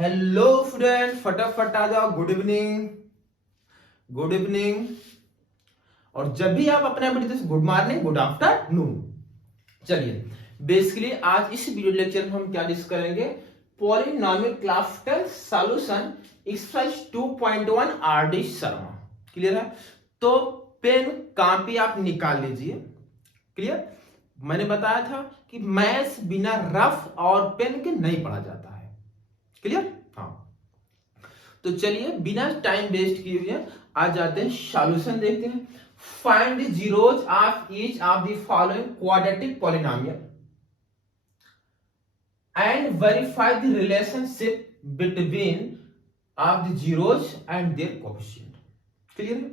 Hello friend, फटाफट आ जाओ। Good evening, good evening. और जब भी आप अपने बड़ी से गुड मॉर्निंग, गुड आफ्टरनून। चलिए, बेसिकली आज इस वीडियो लेक्चर में हम क्या डिस्कस करेंगे? Polynomial classical solution exercise 2.1 RD Sharma. Clear है? तो पेन कॉपी आप निकाल लीजिए। क्लियर? मैंने बताया था कि मैथ्स बिना रफ और पेन के नहीं पढ़ा जाता है। क्लियर? हाँ, तो चलिए बिना टाइम वेस्ट किए हुए आज जाते हैं, सॉल्यूशन देखते हैं। Find zeros of each of the following quadratic polynomial and verify the relationship between of the zeros and their coefficient. Clear है?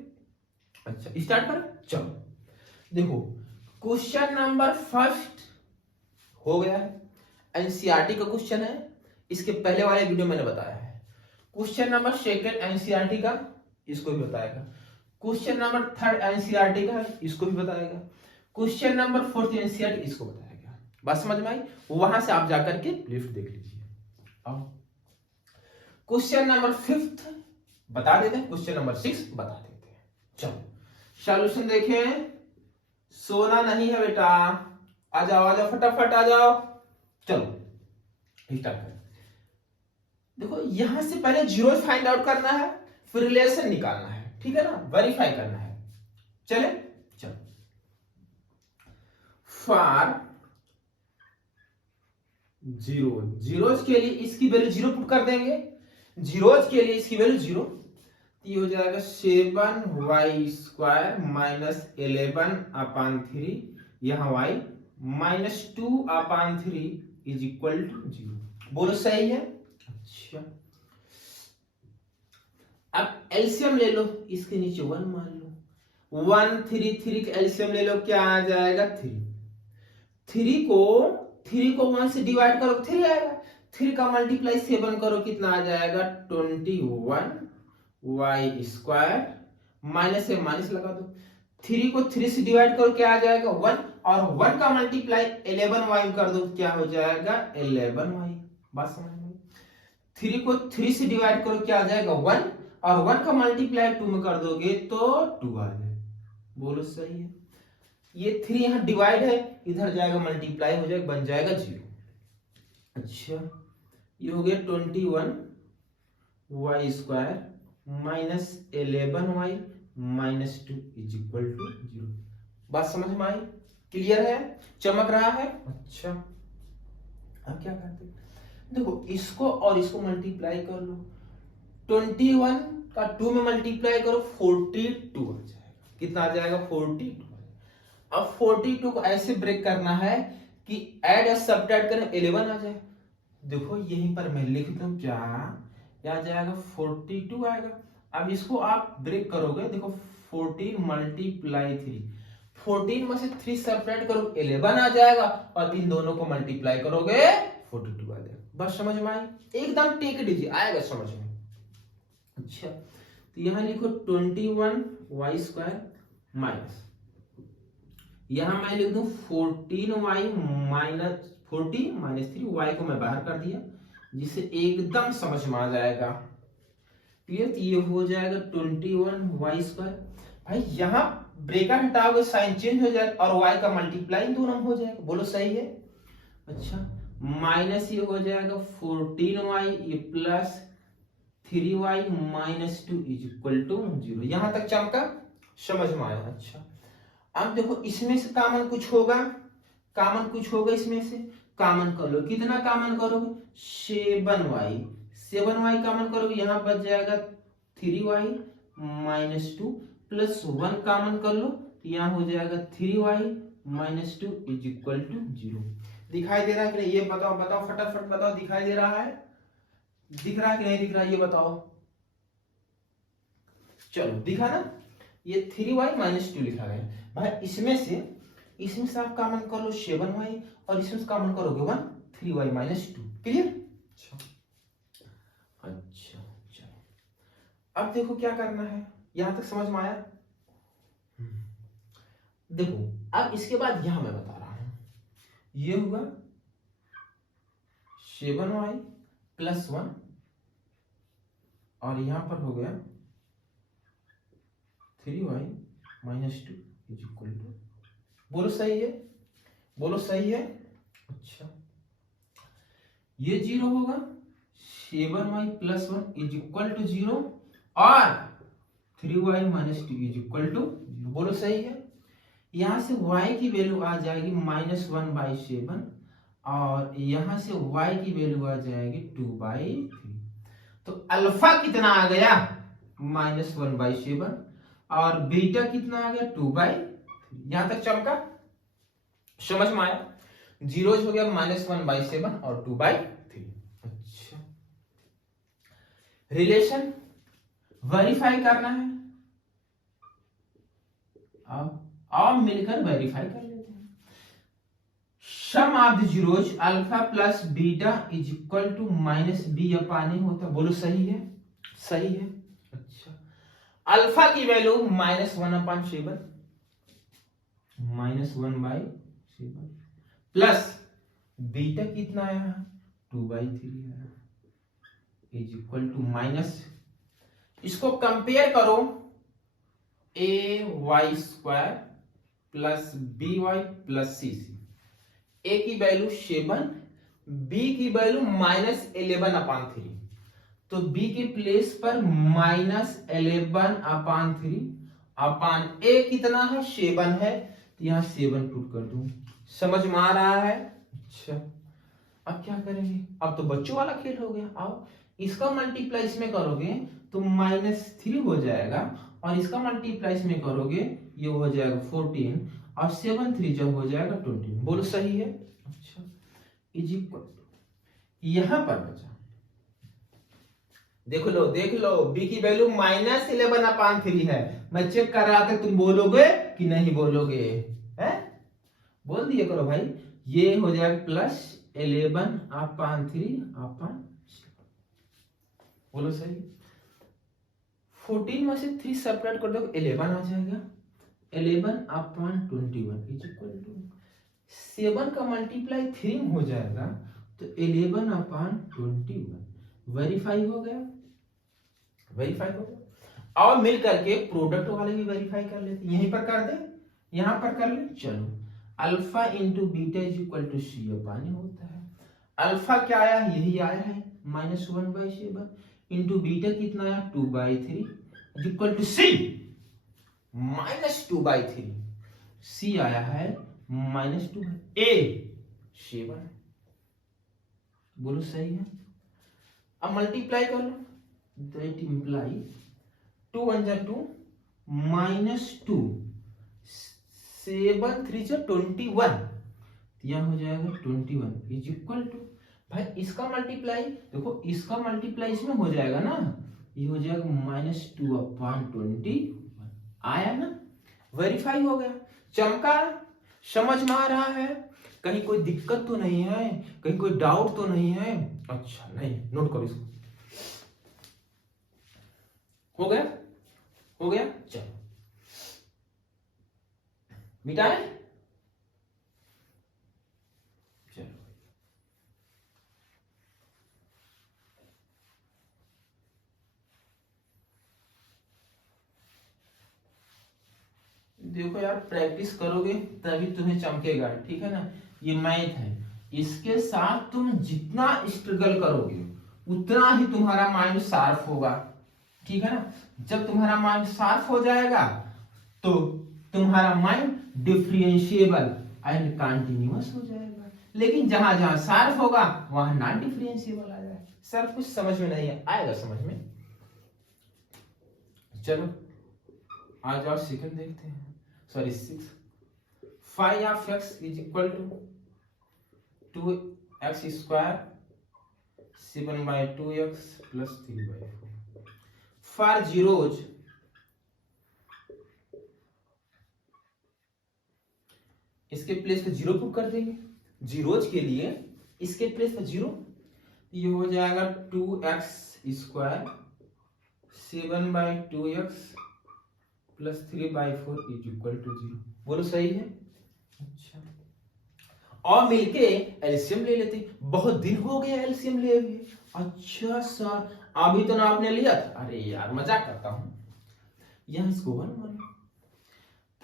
अच्छा, स्टार्ट करें। चलो देखो, क्वेश्चन नंबर फर्स्ट हो गया है। एनसीईआरटी का क्वेश्चन है, इसके पहले वाले वीडियो मैंने बताया है। क्वेश्चन नंबर सेकंड एनसीईआरटी का, इसको भी बताएगा। क्वेश्चन नंबर थर्ड एनसीईआरटी का, इसको भी बताएगा। क्वेश्चन नंबर फोर्थ एनसीईआरटी, इसको बताएगा। बात समझ में आई? वहां से आप जाकर के लिफ्ट देख लीजिए। आओ, क्वेश्चन नंबर फिफ्थ बता देते हैं, क्वेश्चन नंबर 6 बता देते हैं। चलो सॉल्यूशन देखें। सोना नहीं है बेटा, आ जाओ फटाफट आ जाओ। चलो स्टार्ट करें। देखो, यहां से पहले जीरो फाइंड आउट करना है, फिर रिलेशन निकालना है। ठीक है ना? वेरीफाई करना है। चले, चलो। फॉर जीरो, जीरोज के लिए इसकी वैल्यू जीरो पुट कर देंगे। जीरोज के लिए इसकी वैल्यू जीरो, ये हो जाएगा 7y² माइनस 11/3, यहां y minus 2/3 is equal to 0। बोलो सही है? अच्छा, अब एलसीएम ले लो, इसके नीचे 1 मान लो। 1 3 3 का एलसीएम ले लो, क्या आ जाएगा? 3। 3 को 1 से डिवाइड करो 3 आएगा। 3 का मल्टीप्लाई 7 करो, कितना आ जाएगा? 21y² माइनस से माइनस लगा दो। 3 को 3 से डिवाइड करो, क्या आ जाएगा? 1। और 1 का मल्टीप्लाई 11y कर दो, क्या हो जाएगा? 11y। बात समझ में? 3 को 3 से डिवाइड करो, क्या आ जाएगा? 1। और 1 का मल्टीप्लाई 2 में कर दोगे तो 2 आ जाएगा। बोलो सही है? ये 3 यहां डिवाइड है, इधर जाएगा मल्टीप्लाई हो जाएगा, बन जाएगा 0। अच्छा, ये हो गया 21y² minus 11y minus 2 is equal to 0। बात समझ में आई? क्लियर है? चमक रहा है? अच्छा, अब क्या करते हैं? देखो, इसको और इसको मल्टीप्लाई कर लो। 21 का 2 में मल्टीप्लाई करो, 42 आ जाएगा। कितना आ जाएगा? 42। अब 42 को ऐसे ब्रेक करना है कि ऐड या सब्ट्रैक्ट करें 11 आ जाए। देखो यहीं पर मैं लिख दूं, क्या आ जाएगा? 42 आएगा। अब इसको आप ब्रेक करोगे, देखो 14 मल्टीप्लाई 3, 14 में से 3 सब्ट्रैक्ट करो 11 आ जाएगा, और इन दोनों को मल्टीप्लाई करोगे 42 आ जाएगा। बस समझ में आई? एकदम टेक लीजिए, आएगा समझ में। अच्छा, तो यहां लिखो 21y² माइनस, यहां मैं लिख दूं 14y माइनस 40 माइनस 3, y को मैं बाहर कर दिया, जिससे एकदम समझ में आ जाएगा। क्लियर? तो ये हो जाएगा 21y²। भाई यहां ब्रेकर हटाओगे, साइन चेंज हो जाएगा, और y का मल्टीप्लाई दोनों हो जाएगा। बोलो सही है? अच्छा, माइनस ये हो जाएगा 14y, ये plus 3y minus 2 is equal to 0। यहां तक चमका? समझ में आया? अच्छा, अब देखो इसमें से कॉमन कुछ होगा, कॉमन कुछ होगा इसमें से, कॉमन कर लो। कितना कॉमन करोगे? 7y, 7y कॉमन करोगे, यहां बच जाएगा 3y माइनस 2, प्लस 1 कॉमन कर लो, तो यहां हो जाएगा 3y minus 2 is equal to 0। दिखाई दे रहा है कि नहीं? ये बताओ, बताओ फटाफट बताओ, दिखाई दे रहा है? दिख रहा है कि नहीं दिख रहा है? ये बताओ। चलो, दिखा ना? ये 3y माइनस 2 लिखा गया। भाई इसमें से आप कॉमन कर लो 7y, और इसमें से कॉमन करोगे 1, 3y माइनस 2। क्लियर? अच्छा, चलो अब देखो क्या करना है। यहां तक समझ में आया? देखो, अब इसके बाद यहां मैं बता रहा हूं, ये हुआ 7y प्लस 1 और यहां पर हो गया 3y minus 2 is equal to, बोलो सही है, बोलो सही है। अच्छा ये 0 होगा, 7y plus 1 is equal to 0 और 3y minus 2 is equal to 0, बोलो सही है। यहां से y की वैल्यू आ जाएगी -1/7 और यहां से y की वैल्यू आ जाएगी 2/3। तो अल्फा कितना आ गया -1/7 और बीटा कितना आ गया 2/3। यहां तक चमका, समझ में आया। जीरोज हो गया -1/7 और 2/3। अच्छा रिलेशन वेरीफाई करना है, अब मिलकर वेरीफाई कर लेते हैं। Sum of the zeros alpha plus beta is equal to -b upon ए होता है, बोलो सही है, सही है। अच्छा अल्फा की वैल्यू -1/7 -1/7 प्लस बीटा कितना आया 2/3 आया इज इक्वल टू माइनस, इसको कंपेयर करो ay² plus by plus cc। a की वैल्यू 7, b की वैल्यू -11/3, तो b के प्लेस पर -11/3 अपान a कितना है 7 है, तो यहां 7 पुट कर दूं, समझ में आ रहा है। अच्छा अब क्या करेंगे, अब तो बच्चों वाला खेल हो गया। आओ इसका मल्टीप्लाई इसमें करोगे तो -3 हो जाएगा और इसका मल्टीप्लाई इसमें करोगे ये हो जाएगा 14 और 7 3 जब हो जाएगा 20, बोलो सही है। अच्छा इज इक्वल यहां पर बचा, देख लो देख लो, b की वैल्यू -11/3 है। मैं चेक कर रहा था तुम बोलोगे कि नहीं बोलोगे, है बोल दिए करो भाई। ये हो जाएगा +11/3 अपान, बोलो सही। 14 में से 3 सेपरेट कर दो 11 आ जाएगा, 11/21 इज इक्वल टू 7 का मल्टीप्लाई 3 हो जाएगा तो 11/21। वेरीफाई हो गया, वेरीफाई हो गया। और मिल करके प्रोडक्ट वाले भी वेरीफाई कर लेते, यहीं पर कर दे, यहां पर कर ले। चलो alpha into beta is equal to C upon होता है। अल्फा क्या आया, यही आया है -1/7 इंटू बीटा कितना आया 2/3 इज इक्वल टू सी -2/3। सी आया है -2, a 7, बोलो सही है। अब मल्टीप्लाई कर लो, दैट इंप्लाई 2 1 जा 2 -2 7 3 जा 21, यहां हो जाएगा 21 इज इक्वल टू, भाई इसका मल्टीप्लाई देखो, इसका मल्टीप्लाई इसमें हो जाएगा ना, ये हो जाएगा -2/21 आया ना, वेरीफाई हो गया। चमका, समझ में आ रहा है, कहीं कोई दिक्कत तो नहीं है, कहीं कोई डाउट तो नहीं है। अच्छा नहीं, नोट करो इसको, हो गया, हो गया। चलो मिटाए, चलो देखो यार, प्रैक्टिस करोगे तभी तुम्हें चमकेगा, ठीक है ना। ये मैथ है, इसके साथ तुम जितना स्ट्रगल करोगे उतना ही तुम्हारा माइंड शार्प होगा, ठीक है ना। जब तुम्हारा माइंड शार्प हो जाएगा तो तुम्हारा माइंड डिफरेंशिएबल एंड कंटिन्यूअस हो जाएगा, लेकिन जहां जहां शार्प होगा वहां नॉन डिफरेंशिएबल आ जाएगा। सर कुछ समझ में नहीं आएगा, समझ में। चलो आज और सेकंड देखते हैं, sorry 6। Phi of x is equal to 2x² 7/2x plus 3/4 for zeros. इसके प्लेस पे 0 पुट कर देंगे, जीरोज के लिए इसके प्लेस पे 0, ये हो जाएगा 2x² 7/2x plus 3/4 is equal to 0, बोलो सही है। अच्छा और मिलके एलसीएम ले लेते, बहुत दिन हो गया एलसीएम ले हुए, अच्छा सर, अभी तो ना आपने लिया था। अरे यार मजाक करता हूँ। यहाँ इसको 1 1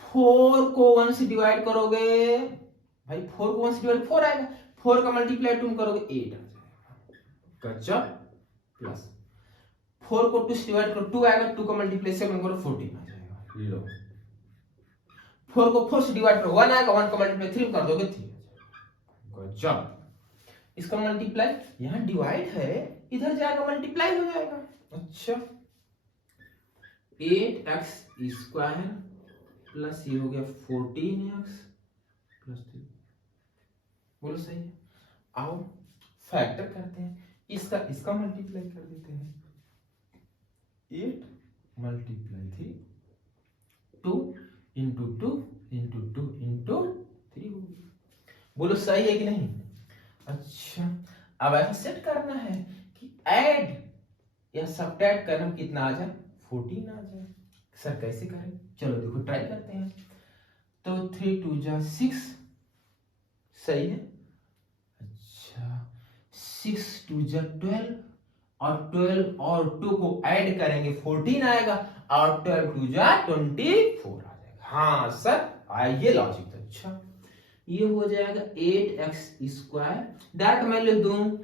4 को 1 से डिवाइड करोगे भाई, 4 को 1 से डिवाइड 4 आएगा, 4 का मल्टीप्लाई तुम करोगे 8 आ जाएगा। गजब। प्लस 4 को 2 से डिवाइड करो 2 आएगा, 2 का मल्टीप्लाई 7 करो 14 आ जाएगा। लो 4 को 4 से डिवाइड करो 1 आएगा, 1 का मल्टीप्लाई 3 कर दोगे 3 आ जाएगा। गजब। इसका मल्टीप्लाई यहाँ डिवाइड है, इधर जाएगा मल्टीप्लाई हो जाएगा। अच्छा 8x स्क्वायर प्लस ये हो गया 14x प्लस 3। बोलो सही है। आओ फैक्टर करते हैं, इसका मल्टीप्लाई कर देते हैं। 8 मल्टीप्लाई 3 2 इंटू 2 इंटू 2 इंटू 3 हो गया। बोलो सही है कि नहीं। अच्छा अब ऐसा सेट करना है कि ऐड या सब्ट्रैक्ट करना कितना आ जाए, 14 आ जाए। सर कैसे करें, चलो देखो ट्राई करते हैं। तो 3 2 जा 6 सही है। अच्छा 6 2 जा 12 और 12 और 2 को ऐड करेंगे 14 आएगा और 12 2 जा 24 आ जाएगा। हाँ सर ये लॉजिक था। अच्छा ये हो जाएगा 8x स्क्वायर, डायरेक्ट मैं लिख दूं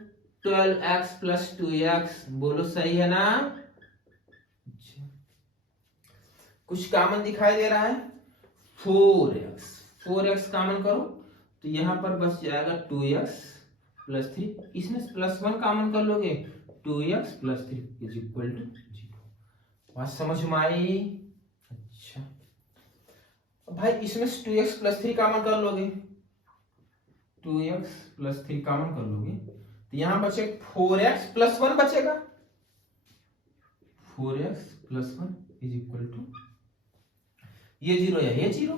12x प्लस 2x। बोलो सही है ना। कुछ कॉमन दिखाई दे रहा है, 4x कॉमन करो तो यहां पर बच जाएगा 2x प्लस 3, इसमें प्लस 1 कॉमन कर लोगे 2x plus 3 is equal to 0। बात समझ में आई। अच्छा भाई इसमें 2x प्लस 3 कॉमन कर लोगे, 2x प्लस 3 कॉमन कर लोगे तो यहां बचे 4x प्लस 1 बचेगा, 4x plus 1 is equal to ये 0 या ये 0,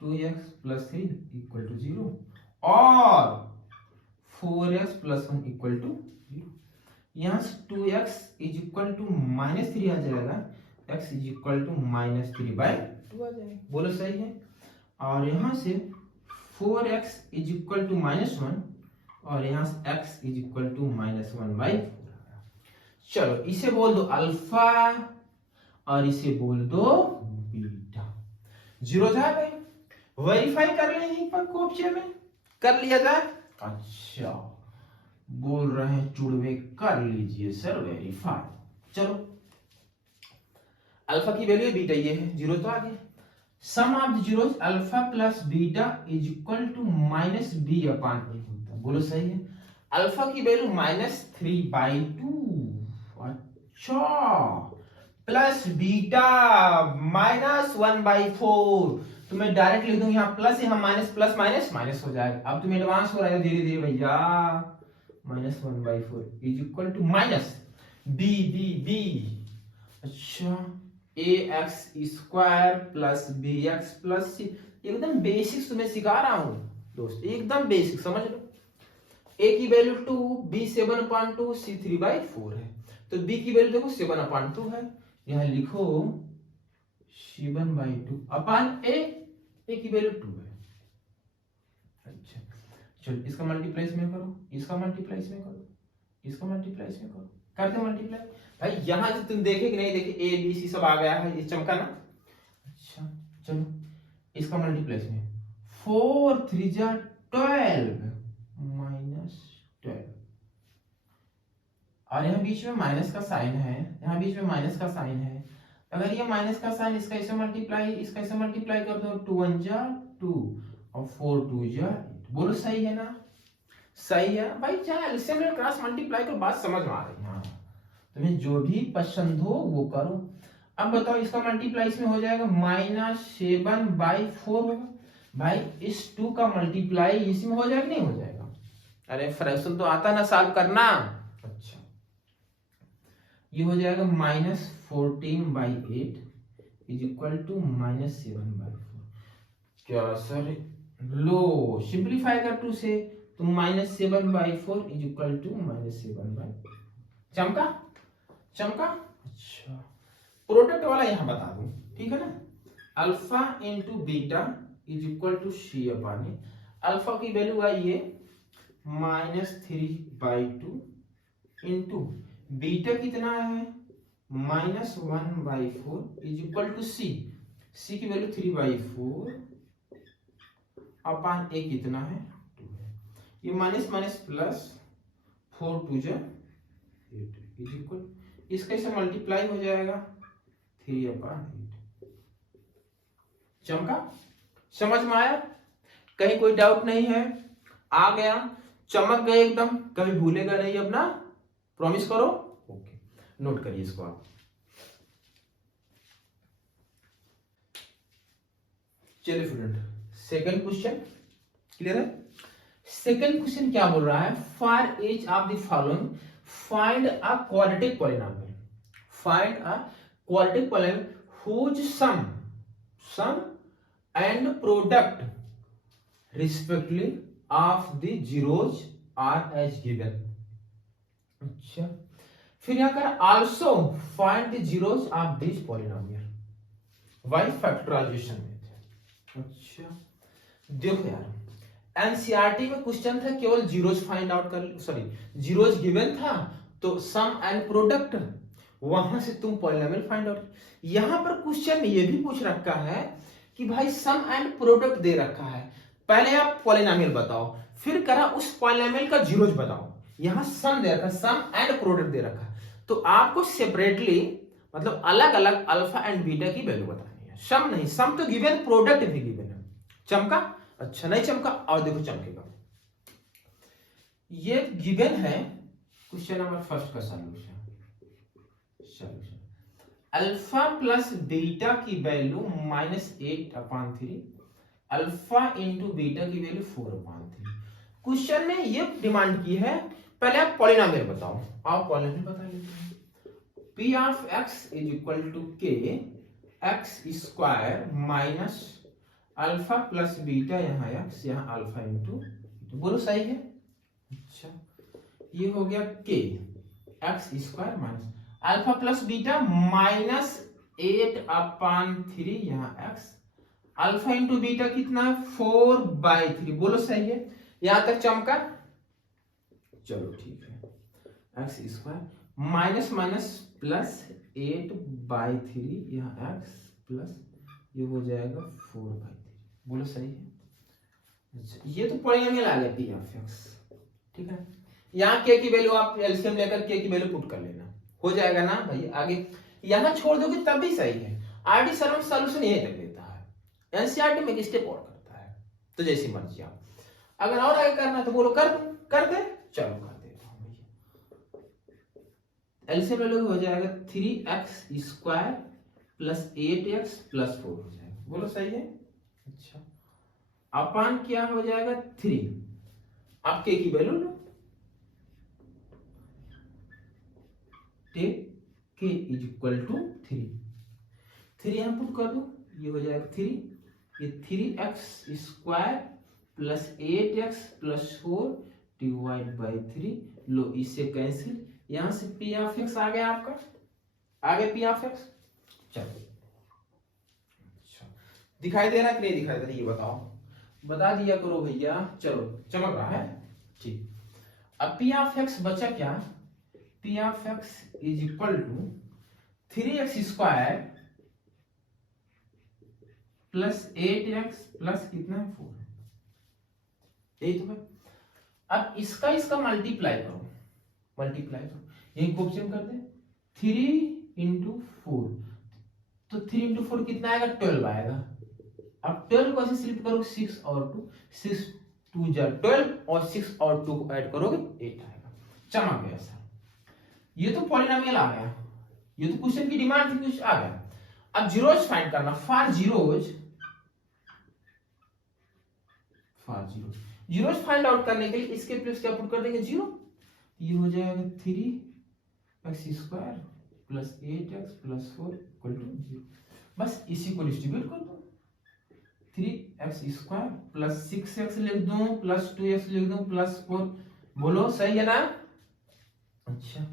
2x प्लस 3 इक्वल टू 0 और 4x प्लस 1 इक्वल टू 0। यहां से 2x इज इक्वल टू -3 आ जाएगा, x इज इक्वल टू -3/2 आ जाएगा। बोलो सही है। और यहां से 4x इज इक्वल टू -1 और यहां से x इज इक्वल टू -1/4। चलो इसे बोल दो अल्फा और इसे बोल दो बीटा। 0 जा गए, वेरीफाई कर ले यहीं पर कोपचे में, कर लिया जाए। अच्छा बोल रहे हैं चुड़वे कर लीजिए सर वेरीफाई। चलो अल्फा की वैल्यू बीटा ये है, 0 तो आ गया। Sum of the zeros alpha plus beta is equal to -b upon a होता है। बोलो सही है। अल्फा की वैल्यू -3/2, अच्छा प्लस बीटा -1/4। तो मैं डायरेक्ट लिख दूं यहाँ प्लस, यहाँ माइनस, प्लस माइनस माइनस हो जाएगा। अब तुम एडवांस हो रहा है धीरे धीरे भैया। -1/4 is equal to minus b। अच्छा ax square plus bx plus c। एकदम बेसिक्स तुम्हें सिखा रहा हूं दोस्त, एकदम बेसिक समझ लो। a की वैल्यू 2, b 7/2, c 3/4 है। तो b की वैल्यू देखो 7/2 है, यहां लिखो 7/2 अपॉन a की वैल्यू 2 है। अच्छा चलो इसका मल्टीप्लाई इसमें करो, इसका मल्टीप्लाई इसमें करो, इसका मल्टीप्लाई इसमें करो, करते मल्टीप्लाई। भाई यहां से तुम देखे कि नहीं देखे, ए बी सी सब आ गया है, ये चमका ना। अच्छा चलो इसका मल्टीप्लाई इसमें 4 3 जा 12 -12 और यहाँ बीच में माइनस का साइन है, यहाँ बीच में माइनस का साइन है। अगर ये माइनस का साइन इसका इसे मल्टीप्लाई, इसका इसे मल्टीप्लाई कर दो, 2 1 जा 2 और 4 2 जा 8। बोलो सही है ना। सही है भाई, चाहे एलसीएम या क्रॉस मल्टीप्लाई को बात समझ में आ रही है। तुम्हें जो भी पसंद हो वो करो। अब बताओ इसका मल्टीप्लाई इसमें हो जाएगा -7/4 होगा। भाई इस 2 का मल्टीप्लाई इसमें हो जाएगा नहीं हो जाएगा। अरे फ्रैक्शन तो आता ना सॉल्व करना। अच्छा ये हो जाएगा -14/8 इज इक्वल टू -7/4। क्या सर, लो सिंप्लीफाई कर 2 से तो -7/4 इज इक्वल टू -7/4। चमका चमका। अच्छा प्रोडक्ट वाला यहां बता दूं, ठीक है ना। Alpha into beta is equal to c upon a. Alpha की वैल्यू आई है -3/2 इंटू बीटा कितना है -1/4 इज इक्वल टू सी की वैल्यू 3/4 अपान ए कितना है 2 है। ये माइनस माइनस प्लस 4 2 जा 8 इज इक्वल इसका इसे मल्टीप्लाई हो जाएगा 3/8। चमका? समझ में आया? कहीं कोई डाउट नहीं है? आ गया? चमक गए एकदम? कभी भूलेगा नहीं अब ना? प्रॉमिस करो? ओके, नोट करिए इसको आप। चलिए स्टूडेंट, सेकंड क्वेश्चन क्लियर है? सेकंड क्वेश्चन क्या बोल रहा है? For each of the following find a quadratic polynomial, find a quadratic polynomial whose sum and product respectively of the zeros are as given। अच्छा, फिर यहाँ कर also find the zeros of this polynomial by factorization method। अच्छा, देखो यार NCERT में question था केवल जीरोज फाइंड आउट कर, सॉरी जीरोज गिवन था तो सम एंड प्रोडक्ट वहां से तुम पॉलिनोमियल फाइंड आउट। यहां पर क्वेश्चन में ये भी पूछ रखा है कि भाई सम एंड प्रोडक्ट दे रखा है, पहले आप पॉलिनोमियल बताओ, फिर करा उस पॉलिनोमियल का जीरोज बताओ। यहां सम दे रखा, सम एंड प्रोडक्ट दे रखा, तो आपको सेपरेटली मतलब अलग अलग अल्फा एंड बीटा की वैल्यू बतानी है। सम नहीं, सम तो गिवन, प्रोडक्ट भी गिवन है। चमका? अच्छा नहीं चमका? और देखो चमकेगा। ये गिवन है क्वेश्चन नंबर फर्स्ट का सॉल्यूशन। अल्फा प्लस बीटा की वैल्यू -8/3, अल्फा इंटू बीटा की वैल्यू 4/3। क्वेश्चन में ये डिमांड की है पहले आप पॉलिनोमियल बताओ। आप पॉलिनोमियल बता लेते हैं। P of x is equal to k x square minus alpha plus beta, यहाँ x यहाँ अल्फा इंटू, बोलो सही है? अच्छा, ये हो गया k x square minus alpha plus beta -8/3, यहाँ x अल्फा इंटू बीटा कितना है 4/3, बोलो सही है? यहां तक चमका? चलो ठीक है, x square minus minus plus 8/3, यहाँ x प्लस ये हो जाएगा 4/3, बोलो सही है? अच्छा, ये तो पॉलिनोमियल आ गया p ऑफ x, ठीक है। यहाँ k की वैल्यू आप एलसीएम लेकर k की वैल्यू पुट कर लेना, हो जाएगा ना भाई। आगे यहां छोड़ दोगे तब भी सही है। आरडी सर्वम सॉल्यूशन यही तक देता है, एनसीईआरटी में एक स्टेप और करता है, तो जैसी मर्जी आप। अगर और आगे करना है तो बोलो कर दे, चलो कर देता हूं भैया। एलसीएम ले लोगे हो जाएगा 3x square plus 8x plus 4 हो जाएगा, बोलो सही है? अच्छा, अपान क्या हो जाएगा 3, आप के की वैल्यू लो, टेक के इज इक्वल टू 3 यहां पुट कर दो, ये हो जाएगा 3, ये 3x square plus 8x plus 4 divide by 3, लो इससे कैंसिल, यहां से p ऑफ x आ गया आपका, आगे p ऑफ x। चलो अच्छा, दिखाई दे रहा है कि नहीं दिखाई दे रहा है ये बताओ, बता दिया करो भैया। चलो चमक रहा है, ठीक। अब p ऑफ x बचा क्या? p of x is equal to 3x square plus 8x plus कितना है 4, यही तो है। अब इसका मल्टीप्लाई करो, यही कोएफिशिएंट कर दे, 3 इंटू 4, तो 3 इंटू 4 कितना आएगा 12 आएगा। अब 12 को ऐसे स्लिप करो 6 और 2, 6 2 जा 12 और 6 और 2 को ऐड करोगे 8 आएगा। चमक गया सर, ये तो पॉलिनोमियल आ गया, ये तो क्वेश्चन की डिमांड थी, कुछ आ गया। अब जीरोज फाइंड करना, फॉर जीरोज फाइंड आउट करने के लिए इसके प्लेस क्या पुट कर देंगे 0, ये हो जाएगा 3x square plus 8x plus 4 equal to 0, बस इसी को डिस्ट्रीब्यूट कर दो, 3x स्क्वायर प्लस 6x लिख दूं प्लस 2x लिख दूं प्लस 4, बोलो सही है ना? अच्छा,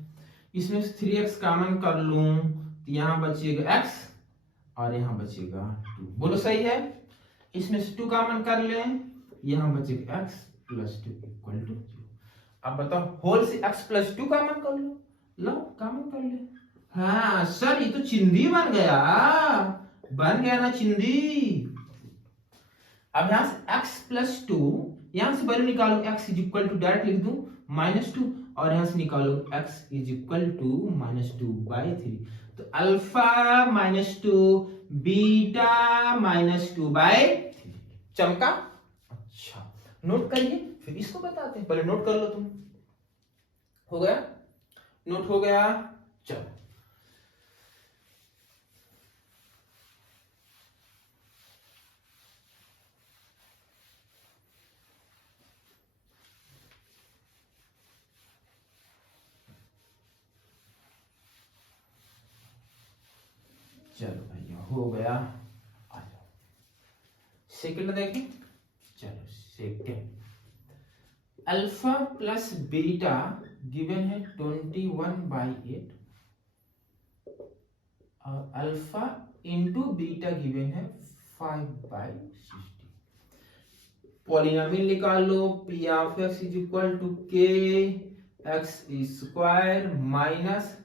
इसमें से 3x कॉमन कर लूं तो यहां बचेगा x और यहां बचेगा 2, बोलो सही है? इसमें से 2 कॉमन कर लें, यहां बचेगा x प्लस 2 इक्वल टू 0। अब बताओ होल से x प्लस 2 कॉमन कर लो, लो कॉमन कर ले। हाँ सर ये तो चिंदी बन गया, बन गया ना चिंदी। अब यहां से x प्लस 2, यहां से वैल्यू निकालो x is equal to, direct लिख दूं -2, और यहां से निकालो x इज इक्वल टू -2/3। तो अल्फा -2 बीटा -2/3 चमका। अच्छा नोट करिए फिर इसको बताते हैं, पहले नोट कर लो तुम। हो गया, नोट हो गया। चलो चलो भैया हो गया, आ जाओ सेकंड देखें। चलो second, alpha plus beta given है 21/8 और अल्फा इंटू बीटा गिवन है 5/60। पॉलिनोमियल निकाल लो, p of x is equal to k x square minus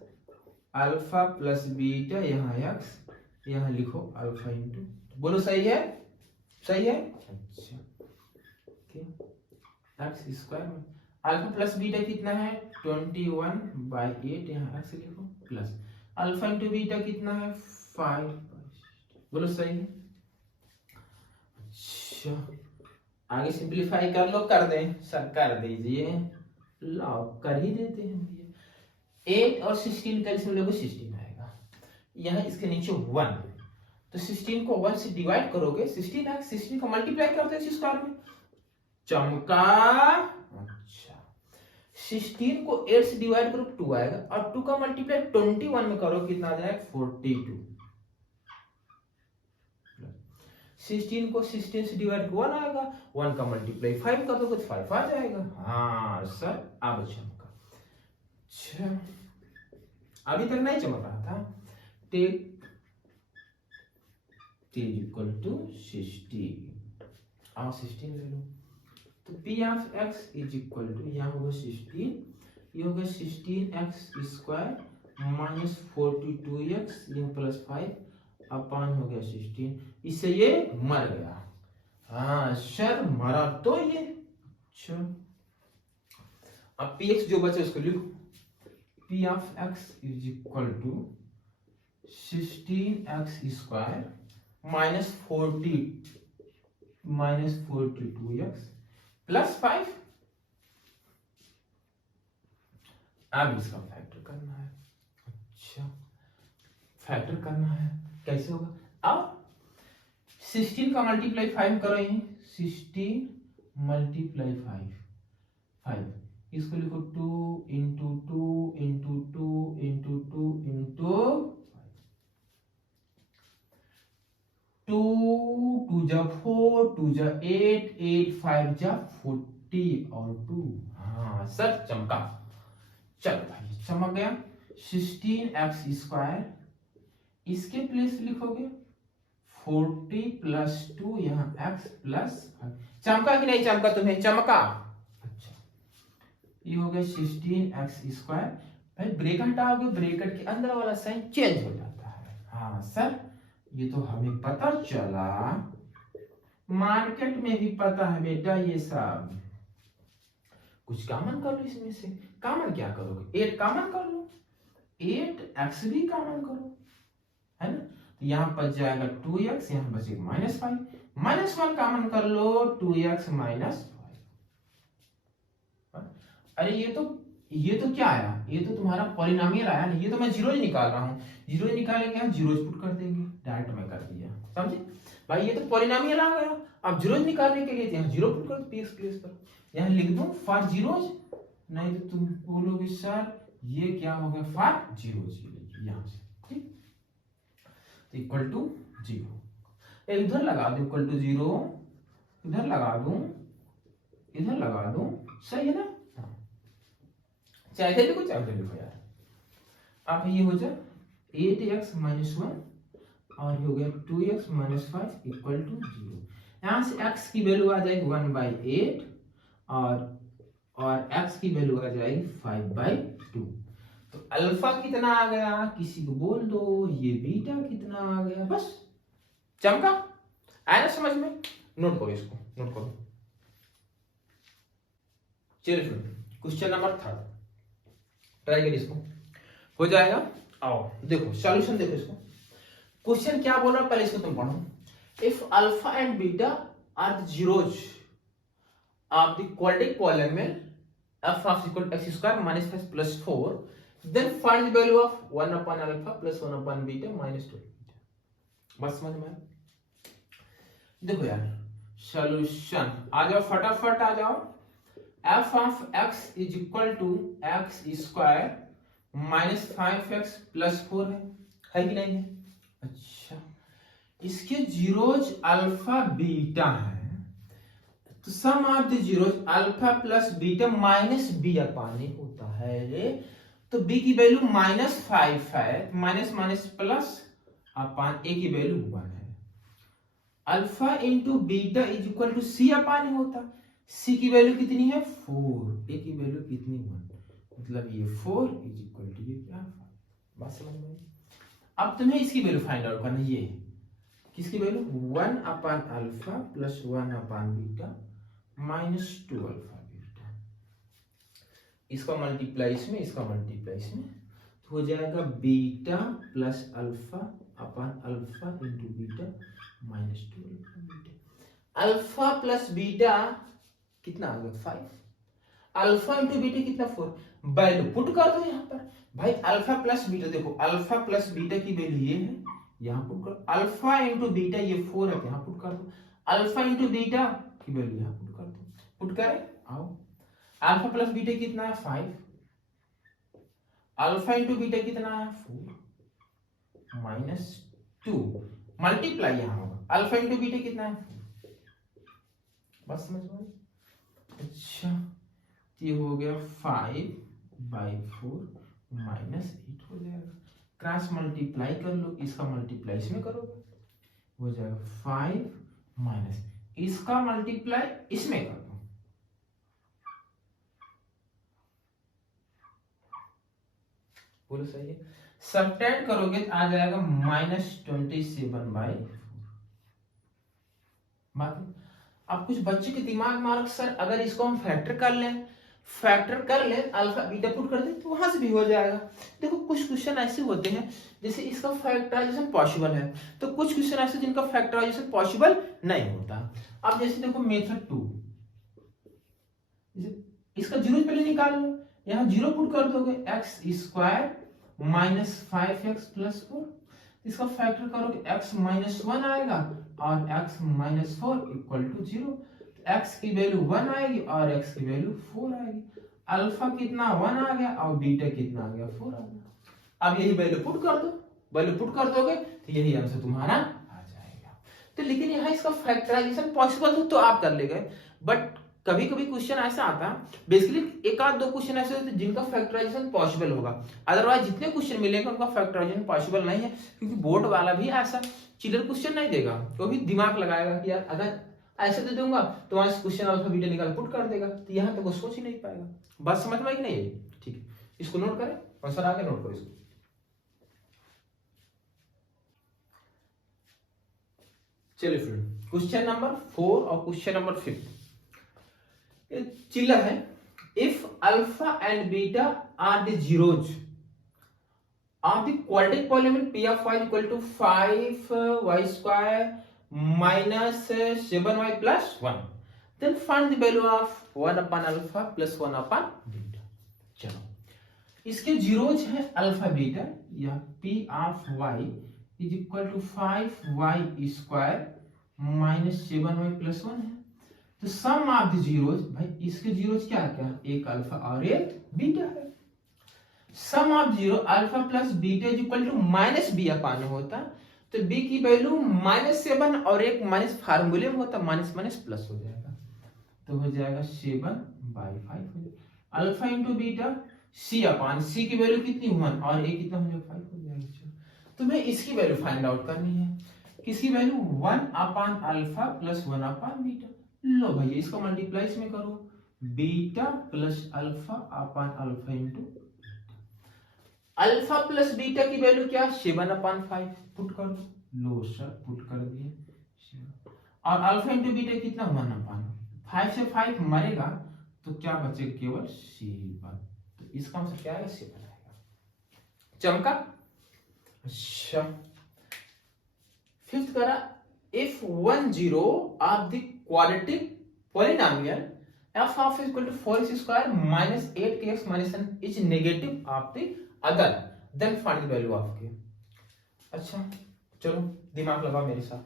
alpha plus beta, यहाँ एक्स, यहाँ लिखो अल्फा इंटू, बोलो सही है, सही है। अच्छा एक्स स्क्वायर में अल्फा प्लस बीटा कितना है 21/8, यहाँ एक्स लिखो प्लस अल्फा इंटू बीटा कितना है 5, बोलो सही है। अच्छा आगे सिंपलीफाई कर लो, कर दें सर, कर दीजिए, लो कर ही देते हैं भैया। 8 और 16 का इसमें लोगों 16 आएगा, यहाँ इसके नीचे 1, तो 16 को 1 से डिवाइड करोगे 16 आएगा, 16 को मल्टीप्लाई कर दो स्क्वायर में, चमका। अच्छा 16 को 8 से डिवाइड करो 2 आएगा, और 2 का मल्टीप्लाई 21 में करो कितना आ जाएगा 42। 16 को 16 से डिवाइड 1 आएगा, 1 का मल्टीप्लाई 5 कर दोगे तो 5 आ जाएगा। हाँ सर अब चमका। अच्छा अभी तक नहीं चमक रहा था। टेक t इक्वल टू 16, आओ 16 ले लो, तो p of x is equal to, यहाँ होगा 16, ये होगा 16x square minus 42x plus 5 अपान हो गया 16, इससे ये मर गया। हाँ सर मरा तो ये। अच्छा अब px जो बचे उसको लिखो, p of x is equal to 16x square minus 42x plus 5। अब इसका फैक्टर करना है। अच्छा फैक्टर करना है, कैसे होगा, अब 16 का मल्टीप्लाई 5 करो, यही 16 मल्टीप्लाई 5, इसको लिखो 2 इंटू 2 इंटू 2 इंटू 2 इंटू 2 2 जा 4 2 जा 8 8 5 जा 40 और 2। हाँ सर चमका। चलो भाई चमक गया। 16x स्क्वायर, इसके प्लेस लिखोगे 40 प्लस 2, यहाँ x प्लस 5। चमका कि नहीं चमका, तुम्हें चमका। अच्छा ये हो गया 16x स्क्वायर, भाई ब्रेक हटाओगे ब्रेकेट के अंदर वाला साइन चेंज हो जाता है। हाँ सर ये तो हमें पता चला, मार्केट में भी पता है बेटा ये सब। कुछ कॉमन कर लो इसमें से, कॉमन क्या करोगे, 8 कॉमन कर लो, 8x भी कॉमन करो, है ना, तो यहाँ बच जाएगा 2x, यहाँ बचेगा -5, -1 कॉमन कर लो 2x माइनस 5। अरे ये तो क्या आया, ये तो तुम्हारा पॉलिनोमियल आया ना, ये तो मैं जीरो ही निकाल रहा हूँ, जीरो निकालेंगे हम जीरो पुट कर देंगे, डायरेक्ट में कर दिया, समझे भाई, ये तो पॉलिनोमियल आ गया। अब जीरो निकालने के लिए यहाँ जीरो पुट कर दो, पीएक्स प्लेस पर, यहाँ लिख दूं फॉर जीरोज, नहीं तो तुम बोलोगे सर ये क्या हो गया फॉर जीरोज, यहाँ से ठीक, तो इक्वल टू 0, इधर लगा दो इक्वल टू 0, इधर लगा दूं, इधर लगा दूं, सही है ना, चाहे लिखो चाहे लिखो यार। अब ये हो जाए 8x माइनस 1 और ये हो गया 2x माइनस 5 इक्वल टू 0। यहाँ से x की वैल्यू आ जाएगी 1/8 और x की वैल्यू आ जाएगी 5/2। तो अल्फा कितना आ गया, किसी को बोल दो, ये बीटा कितना आ गया, बस चमका। आया ना समझ में? नोट करो इसको, नोट करो। चलिए क्वेश्चन नंबर 3 ट्राई करिए, इसको हो जाएगा। आओ देखो सॉल्यूशन, देखो इसको क्वेश्चन क्या बोल रहा है, पहले इसको तुम पढ़ो। If alpha and beta are the zeros of the quadratic polynomial f of equal x square minus 5 plus 4, then find the value of 1 upon alpha plus 1 upon beta minus 2 beta। बस समझ में? देखो यार सॉल्यूशन आ जाओ, फटाफट आ जाओ। f of x is equal to x square minus 5x plus 4 है कि नहीं है? अच्छा, इसके जीरोज अल्फा बीटा है, तो sum of the zeros alpha plus beta minus B upon ए होता है रे। तो b की वैल्यू -5 है, minus minus plus upon A की वैल्यू 1 है। Alpha into beta is equal to C upon ए होता, सी की वैल्यू कितनी है 4, ए की वैल्यू कितनी 1, मतलब ये 4 इज इक्वल टू ये क्या 5। बात समझ में? अब तुम्हें इसकी वैल्यू फाइंड आउट करना, ये किसकी वैल्यू 1 अपान अल्फा प्लस 1 अपान बीटा माइनस 2 अल्फा बीटा, इसका मल्टीप्लाई इसमें, इसका मल्टीप्लाई इसमें, तो हो जाएगा बीटा प्लस अल्फा अपान alpha into beta minus 2 alpha beta. Alpha plus beta कितना आ गया 5, अल्फा इंटू बीटा कितना 4, वैल्यू पुट कर दो यहाँ पर भाई। अल्फा प्लस बीटा देखो, अल्फा प्लस बीटा की वैल्यू ये है, यहाँ पुट करो। अल्फा इंटू बीटा ये 4 है, यहाँ पुट कर दो। अल्फा इंटू बीटा की वैल्यू यहाँ पुट कर दो, पुट करें आओ। अल्फा प्लस बीटा कितना है 5, अल्फा इंटू बीटा कितना है 4 माइनस 2, मल्टीप्लाई यहाँ होगा, अल्फा इंटू बीटा कितना है 4। बस समझ में? अच्छा, ये हो गया 5/4 माइनस 8 हो जाएगा। क्रॉस मल्टीप्लाई कर लो, इसका मल्टीप्लाई इसमें करोगे, हो जाएगा 5 माइनस इसका मल्टीप्लाई इसमें कर दो, पूरा सही है। सबट्रैक्ट करोगे तो आ जाएगा -27/4। बात अब कुछ बच्चे के दिमाग में सर अगर इसको हम फैक्टर कर लें अल्फा बीटा पुट कर दें तो वहां से भी हो जाएगा। देखो कुछ क्वेश्चन ऐसे होते हैं जैसे इसका फैक्टराइजेशन पॉसिबल है, तो कुछ क्वेश्चन ऐसे जिनका फैक्टराइजेशन पॉसिबल नहीं होता। अब जैसे देखो मेथड 2, इसका जीरो पहले निकाल लो, यहाँ जीरो पुट कर दोगे, x square minus 5x plus 4, इसका फैक्टर करोगे x माइनस 1 आएगा और x minus 4 equal to 0। x की वैल्यू 1 आएगी और x की वैल्यू 4 आएगी। अल्फा कितना 1 आ गया और बीटा कितना आ गया 4 आ गया। अब यही वैल्यू पुट कर दो, वैल्यू पुट कर दोगे तो यही आंसर तुम्हारा आ जाएगा। तो लेकिन यहाँ इसका फैक्टराइजेशन पॉसिबल हो तो आप कर लेंगे, बट कभी कभी क्वेश्चन ऐसा आता है, बेसिकली एक आध दो क्वेश्चन ऐसे होते हैं जिनका फैक्टराइजेशन पॉसिबल होगा, अदरवाइज जितने क्वेश्चन मिलेंगे उनका फैक्टराइजेशन पॉसिबल नहीं है, क्योंकि बोर्ड वाला भी ऐसा चिलर क्वेश्चन नहीं देगा, वो भी दिमाग लगाएगा कि यार अगर ऐसे दे दूंगा तो वहां से क्वेश्चन अल्फा बीटा निकाल पुट कर देगा, तो यहाँ तक वो सोच ही नहीं पाएगा। बात समझ में आई कि नहीं आई? ठीक है, इसको नोट करें, आंसर आगे नोट करो इसको। चलिए फिर क्वेश्चन नंबर 4 और क्वेश्चन नंबर 5 चिल्लर है। If alpha and beta are the zeros of the quadratic polynomial p of y equal to 5y square minus 7y plus 1, then find the value of 1 upon alpha plus 1 upon beta। चलो इसके zeros है alpha beta, या p of y is equal to 5y square minus 7y plus 1 है। तो sum of the zeros, भाई इसके zeros क्या क्या, एक अल्फा और एक बीटा है। Sum of zero alpha plus beta is equal to minus B upon होता, तो b की वैल्यू -7 और एक माइनस फार्मूले में होता, माइनस माइनस प्लस हो जाएगा, तो हो जाएगा 7/5 हो जाएगा। अल्फा इंटू बीटा c अपान, c की वैल्यू कितनी 1 और a कितना हो जाएगा 5 हो जाएगा। तो मैं इसकी वैल्यू फाइंड आउट करनी है, किसकी वैल्यू 1 अपान अल्फा प्लस 1 अपान बीटा। लो भैया इसका मल्टीप्लाई इसमें करो, beta plus alpha upon alpha into alpha plus beta की वैल्यू क्या 7/5 पुट कर दो, लो सर पुट कर दिए, और अल्फा इंटू बीटा कितना 1/5 से 5 मरेगा तो क्या बचेगा केवल 7, तो इसका आंसर क्या आएगा 7 आएगा। चमका। अच्छा फिफ्थ करा if 1 0 of the quadratic polynomial f of is equal to 4x square minus 8kx minus 1 is negative of the other then find the value of k। अच्छा चलो दिमाग लगाओ मेरे साथ,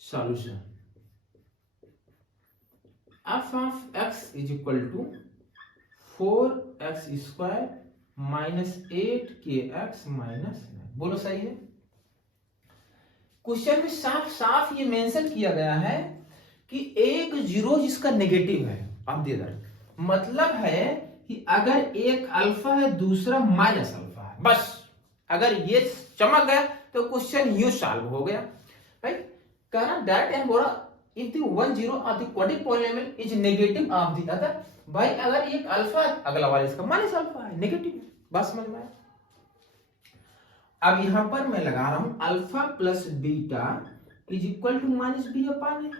solution f of x is equal to 4x square minus 8kx minus 9, बोलो सही है। Question में साफ साफ ये मेंशन किया गया है कि एक जीरो जिसका नेगेटिव है, अब दे दर मतलब है कि अगर एक अल्फा है दूसरा माइनस अल्फा है, बस अगर ये चमक गया तो क्वेश्चन यू सॉल्व हो गया। राइट, कहना दैट एंड बोला if the 1 0 of the quadratic polynomial is negative of the other, भाई अगर एक अल्फा अगला वाला इसका माइनस अल्फा है, नेगेटिव है, बस समझ में आया। अब यहां पर मैं लगा रहा हूं alpha plus beta is equal to minus b upon a.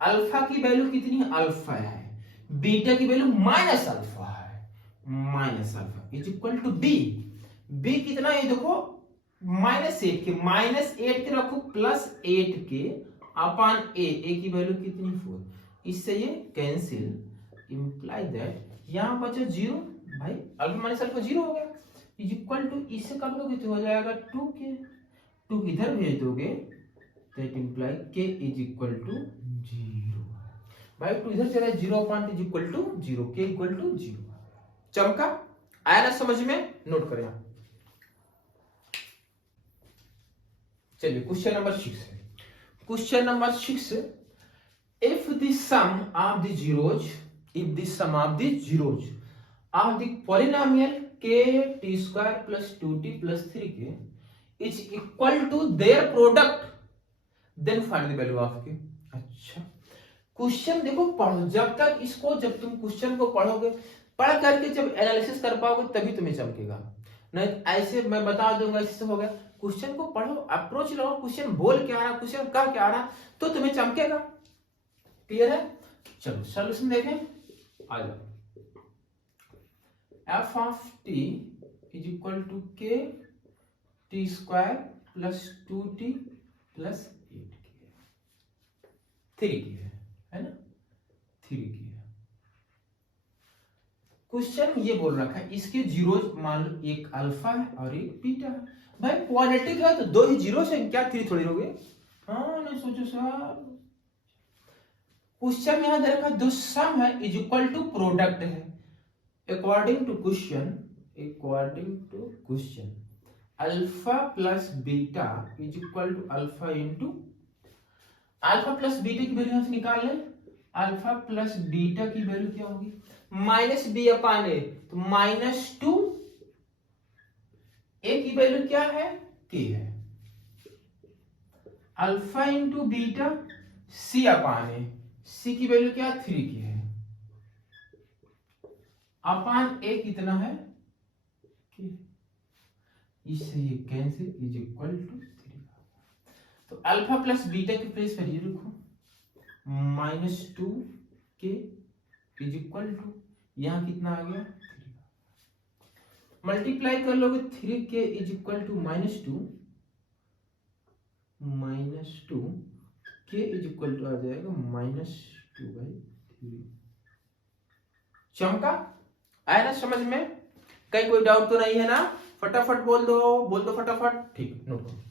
Alpha की वैल्यू कितनी है, अल्फा है, बीटा की वैल्यू माइनस अल्फा है, minus alpha is equal to b. B कितना है देखो -8 के, -8 के रखो प्लस 8 के अपॉन ए की वैल्यू कितनी 4, इससे ये कैंसिल इंप्लाई दैट यहां बचा 0, भाई अल्फा माइनस अल्फा 0 हो गया, इज इक्वल टू इससे काट दोगे तो हो जाएगा 2k, 2 इधर भेज दोगे that imply k is equal to 0, भाई 2 इधर चला 0 point is equal to 0, k equal to 0। चमका, आया ना समझ में, नोट करें आप। चलिए क्वेश्चन नंबर 6 है। Question number 6, if the sum of the zeros of the polynomial k t square plus 2t plus 3k is equal to their product then find the value of k। अच्छा question देखो पढ़ो, जब तक इसको, जब तुम question को पढ़ोगे, पढ़ करके जब एनालिसिस कर पाओगे तभी तुम्हें चमकेगा, नहीं ऐसे मैं बता दूंगा इससे हो गया। क्वेश्चन को पढ़ो, अप्रोच लो, क्वेश्चन बोल क्या आ रहा, क्वेश्चन कह क्या आ रहा, तो तुम्हें चमकेगा। क्लियर है, चलो सॉल्यूशन देखें, आ जाओ। f of t is equal to k t square plus 2t plus 8k, 3k है ना, 3k। क्वेश्चन ये बोल रखा है इसके जीरोज मान लो एक अल्फा है और एक बीटा है, भाई क्वाड्रेटिक है तो दो ही जीरो से क्या 3 थोड़ी हो गए, हाँ नहीं सोचो सर। क्वेश्चन में यहां दे रखा जो सम है इज इक्वल टू प्रोडक्ट है, according to question alpha plus beta is equal to alpha into alpha plus beta की वैल्यू यहां से निकाल लें, अल्फा प्लस बीटा की वैल्यू क्या होगी माइनस बी अपॉन ए, तो -2 ए की वैल्यू क्या है के है, अल्फा इंटू बीटा सी अपॉन ए, सी की वैल्यू क्या 3 की है, अपॉन ए कितना है के, इससे ये कैंसिल इज इक्वल टू 3। तो अल्फा प्लस बीटा की प्लेस पर ये लिखो -2 के इज इक्वल टू यहां कितना आ गया 3, मल्टीप्लाई कर लोगे 3 के इज इक्वल टू -2 के इज इक्वल टू आ जाएगा -2/3। चमका, आया ना समझ में, कहीं कोई डाउट तो नहीं है ना, फटाफट बोल दो फटाफट, ठीक नोट करो।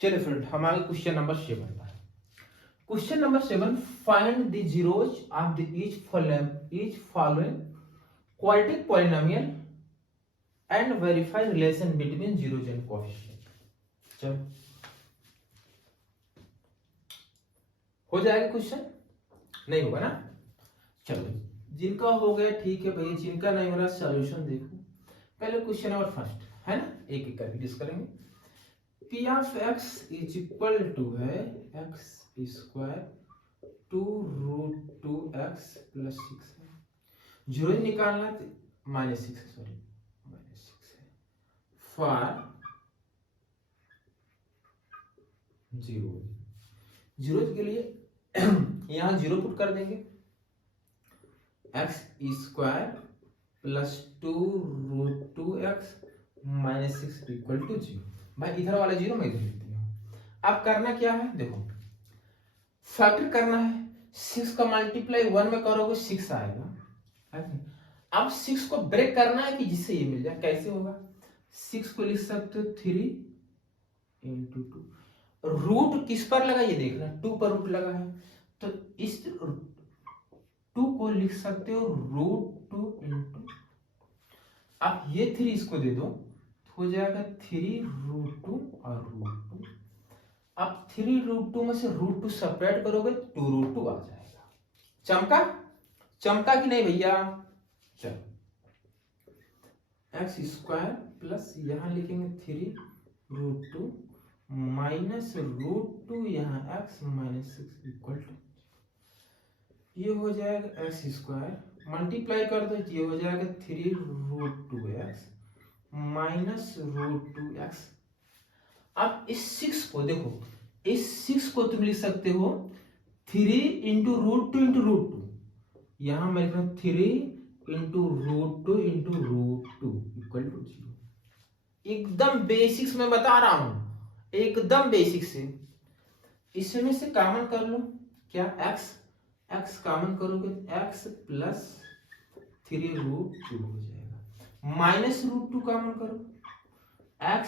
चलिए फ्रेंड हम आगे क्वेश्चन नंबर 7 पर। Question number 7, find the zeros of the each following quadratic polynomial and verify relation between zeros and coefficient. चलो हो जाएगा क्वेश्चन, नहीं होगा ना, चलो जिनका हो गया ठीक है भैया, जिनका नहीं हो रहा सॉल्यूशन देखो। पहले क्वेश्चन नंबर फर्स्ट है ना, एक एक करके डिस्कस करेंगे। P of x is equal to है x square two root two x plus 6 है। जीरो निकालना तो -6 सॉरी -6 है फॉर जीरो के लिए यहाँ जीरो पुट कर देंगे, x square plus two root two x minus 6 equal to 0। भाई इधर वाला जीरो मैं इधर लिख दिया हूँ। अब करना क्या है, देखो फैक्टर करना है, 6 का मल्टीप्लाई 1 में करोगे 6 आएगा। अब 6 को ब्रेक करना है कि जिससे ये मिल जाए। कैसे होगा, 6 को लिख सकते हो 3 इंटू 2, रूट किस पर लगा ये देखना, 2 पर रूट लगा है, तो इस 2 को लिख सकते हो रूट 2 इंटू, आप ये 3 इसको दे दो तो हो जाएगा 3 रूट 2 और रूट 2। अब 3 रूट 2 में से रूट 2 सेपरेट करोगे 2 रूट 2 आ जाएगा। चमका चमका कि नहीं भैया, चलो एक्स स्क्वायर प्लस यहां लिखेंगे 3 रूट 2 माइनस रूट 2 यहाँ एक्स माइनस 6 इक्वल टू, ये हो जाएगा एक्स स्क्वायर मल्टीप्लाई कर दो, ये हो जाएगा 3 root 2 x minus root 2 x. अब इस 6 को देखो, इस 6 को तुम लिख सकते हो 3 इंटू रूट 2 इंटू रूट 2, यहां मैं लिख रहा हूं 3 into root 2 into root 2 equal to 0। एकदम बेसिक्स में बता रहा हूं, एकदम बेसिक से। इसमें से कॉमन कर लो, क्या x कॉमन करोगे x प्लस 3 रूट 2 हो जाएगा, माइनस रूट 2 कॉमन करो x,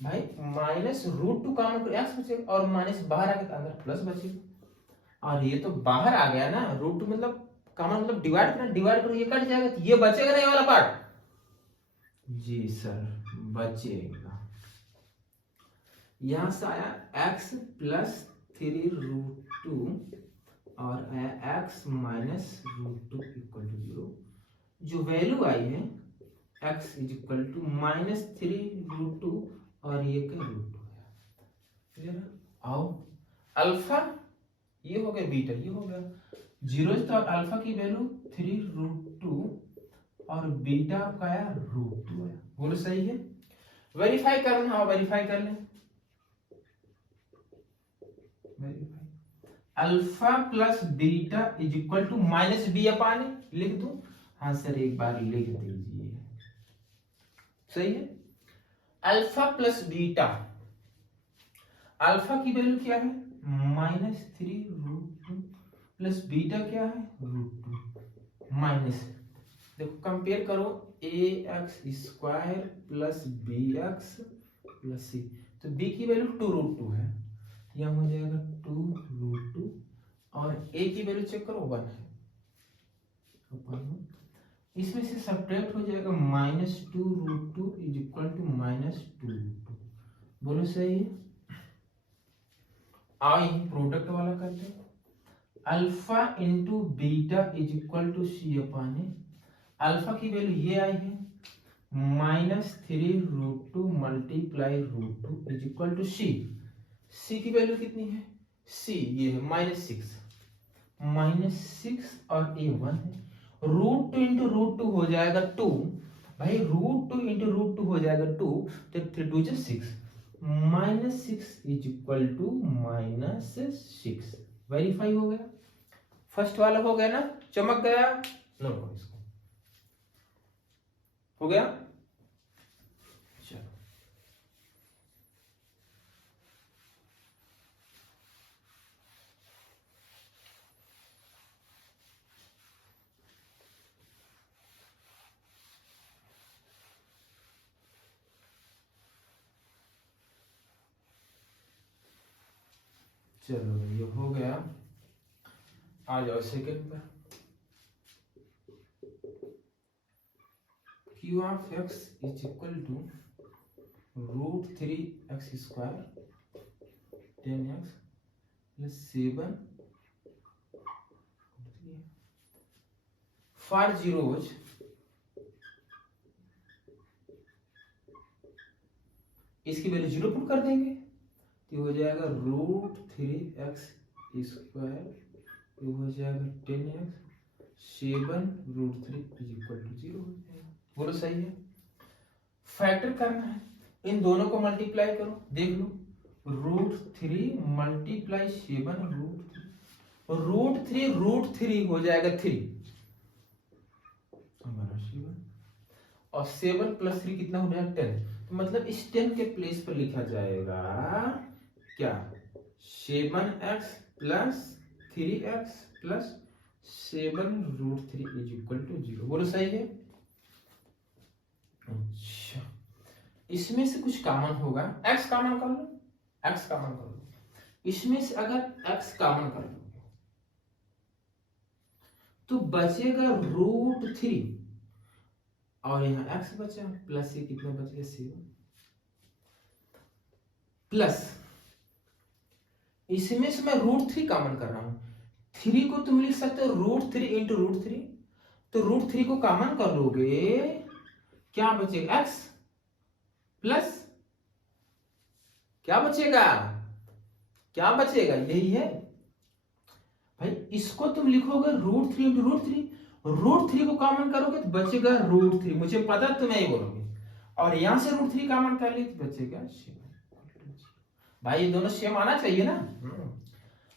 भाई माइनस रूट 2 कॉमन करो x बचेगा, और माइनस बाहर आ गया तो अंदर प्लस बचेगा, और ये तो बाहर आ गया ना, रूट 2 मतलब कॉमन मतलब डिवाइड करना, डिवाइड करो ये कट जाएगा, तो ये बचेगा नहीं वाला पार्ट, जी सर बचेगा। यहां से आया x प्लस 3 रूट 2 और आया x minus root 2 equal to 0। जो वैल्यू आई है x is equal to minus 3 root 2 और ये का रूट 2 है। क्लियर? आओ अल्फा ये हो गया, बीटा ये हो गया, जीरो तो अल्फा की वैल्यू 3 रूट 2 और बीटा आपका आया रूट 2 है। बोलो सही है? वेरीफाई करना, हाँ वेरीफाई कर लें। Alpha plus beta is equal to minus B upon लिख दो, हाँ सर एक बार लिख दीजिए, सही है। अल्फा प्लस बीटा, अल्फा की वैल्यू क्या है -3 रूट 2 प्लस बीटा क्या है रूट 2 माइनस, देखो कंपेयर करो a x square plus b x plus c, तो बी की वैल्यू 2 रूट 2 है, यह हो जाएगा 2 रूट 2 और a की वैल्यू चेक करो 1 है, इसमें से सब्ट्रैक्ट हो जाएगा -2 root 2 is equal to -2 root 2। बोलो सही है? आओ यही प्रोडक्ट वाला करते हैं, alpha into beta is equal to C upon A, alpha की वैल्यू ये आई है -3 root 2 multiply root 2 is equal to C, सी की वैल्यू कितनी है, सी ये है -6 और ए 1 है, रूट 2 इंटू रूट 2 हो जाएगा 2, भाई रूट 2 इंटू रूट 2 हो जाएगा 2, तो 3 2 6, -6 इज इक्वल टू -6। वेरीफाई हो गया, फर्स्ट वाला हो गया ना, चमक गया, नो इसको हो गया। चलो ये हो गया, आ जाओ सेकंड पर, q of x is equal to root 3 x square 10x plus 7 for zeros, इसकी वैल्यू 0 पुट कर देंगे तो हो जाएगा रूट 3 एक्स स्क्वायर ये हो जाएगा 10x 7√3 = 0 हो जाएगा। बोलो सही है। फैक्टर करना है, इन दोनों को मल्टीप्लाई करो, देख लो √3 मल्टीप्लाई 7√3 √3 हो जाएगा 3 हमारा 7 और 7 + 3 कितना हो जाएगा 10। तो मतलब इस 10 के प्लेस पर लिखा जाएगा क्या 7x + 3x + 7√3 = 0। बोलो सही है। अच्छा इसमें से कुछ कॉमन होगा, x कॉमन कर लो, x कॉमन कर लो। इसमें से अगर x कॉमन कर लो तो बचेगा √3 और यहाँ x बचा प्लस ये कितना बचेगा 7 प्लस इसमें से मैं √3 कॉमन कर रहा हूं। 3 को तुम लिख सकते हो √3 × √3, तो √3 को कॉमन कर लोगे क्या बचेगा x प्लस क्या बचेगा, क्या बचेगा यही है भाई। इसको तुम लिखोगे √3 × √3, √3 को कॉमन करोगे तो बचेगा √3, मुझे पता तुम यही बोलोगे, और यहां से √3 कॉमन कर ली तो बचेगा 7। भाई ये दोनों सेम आना चाहिए ना।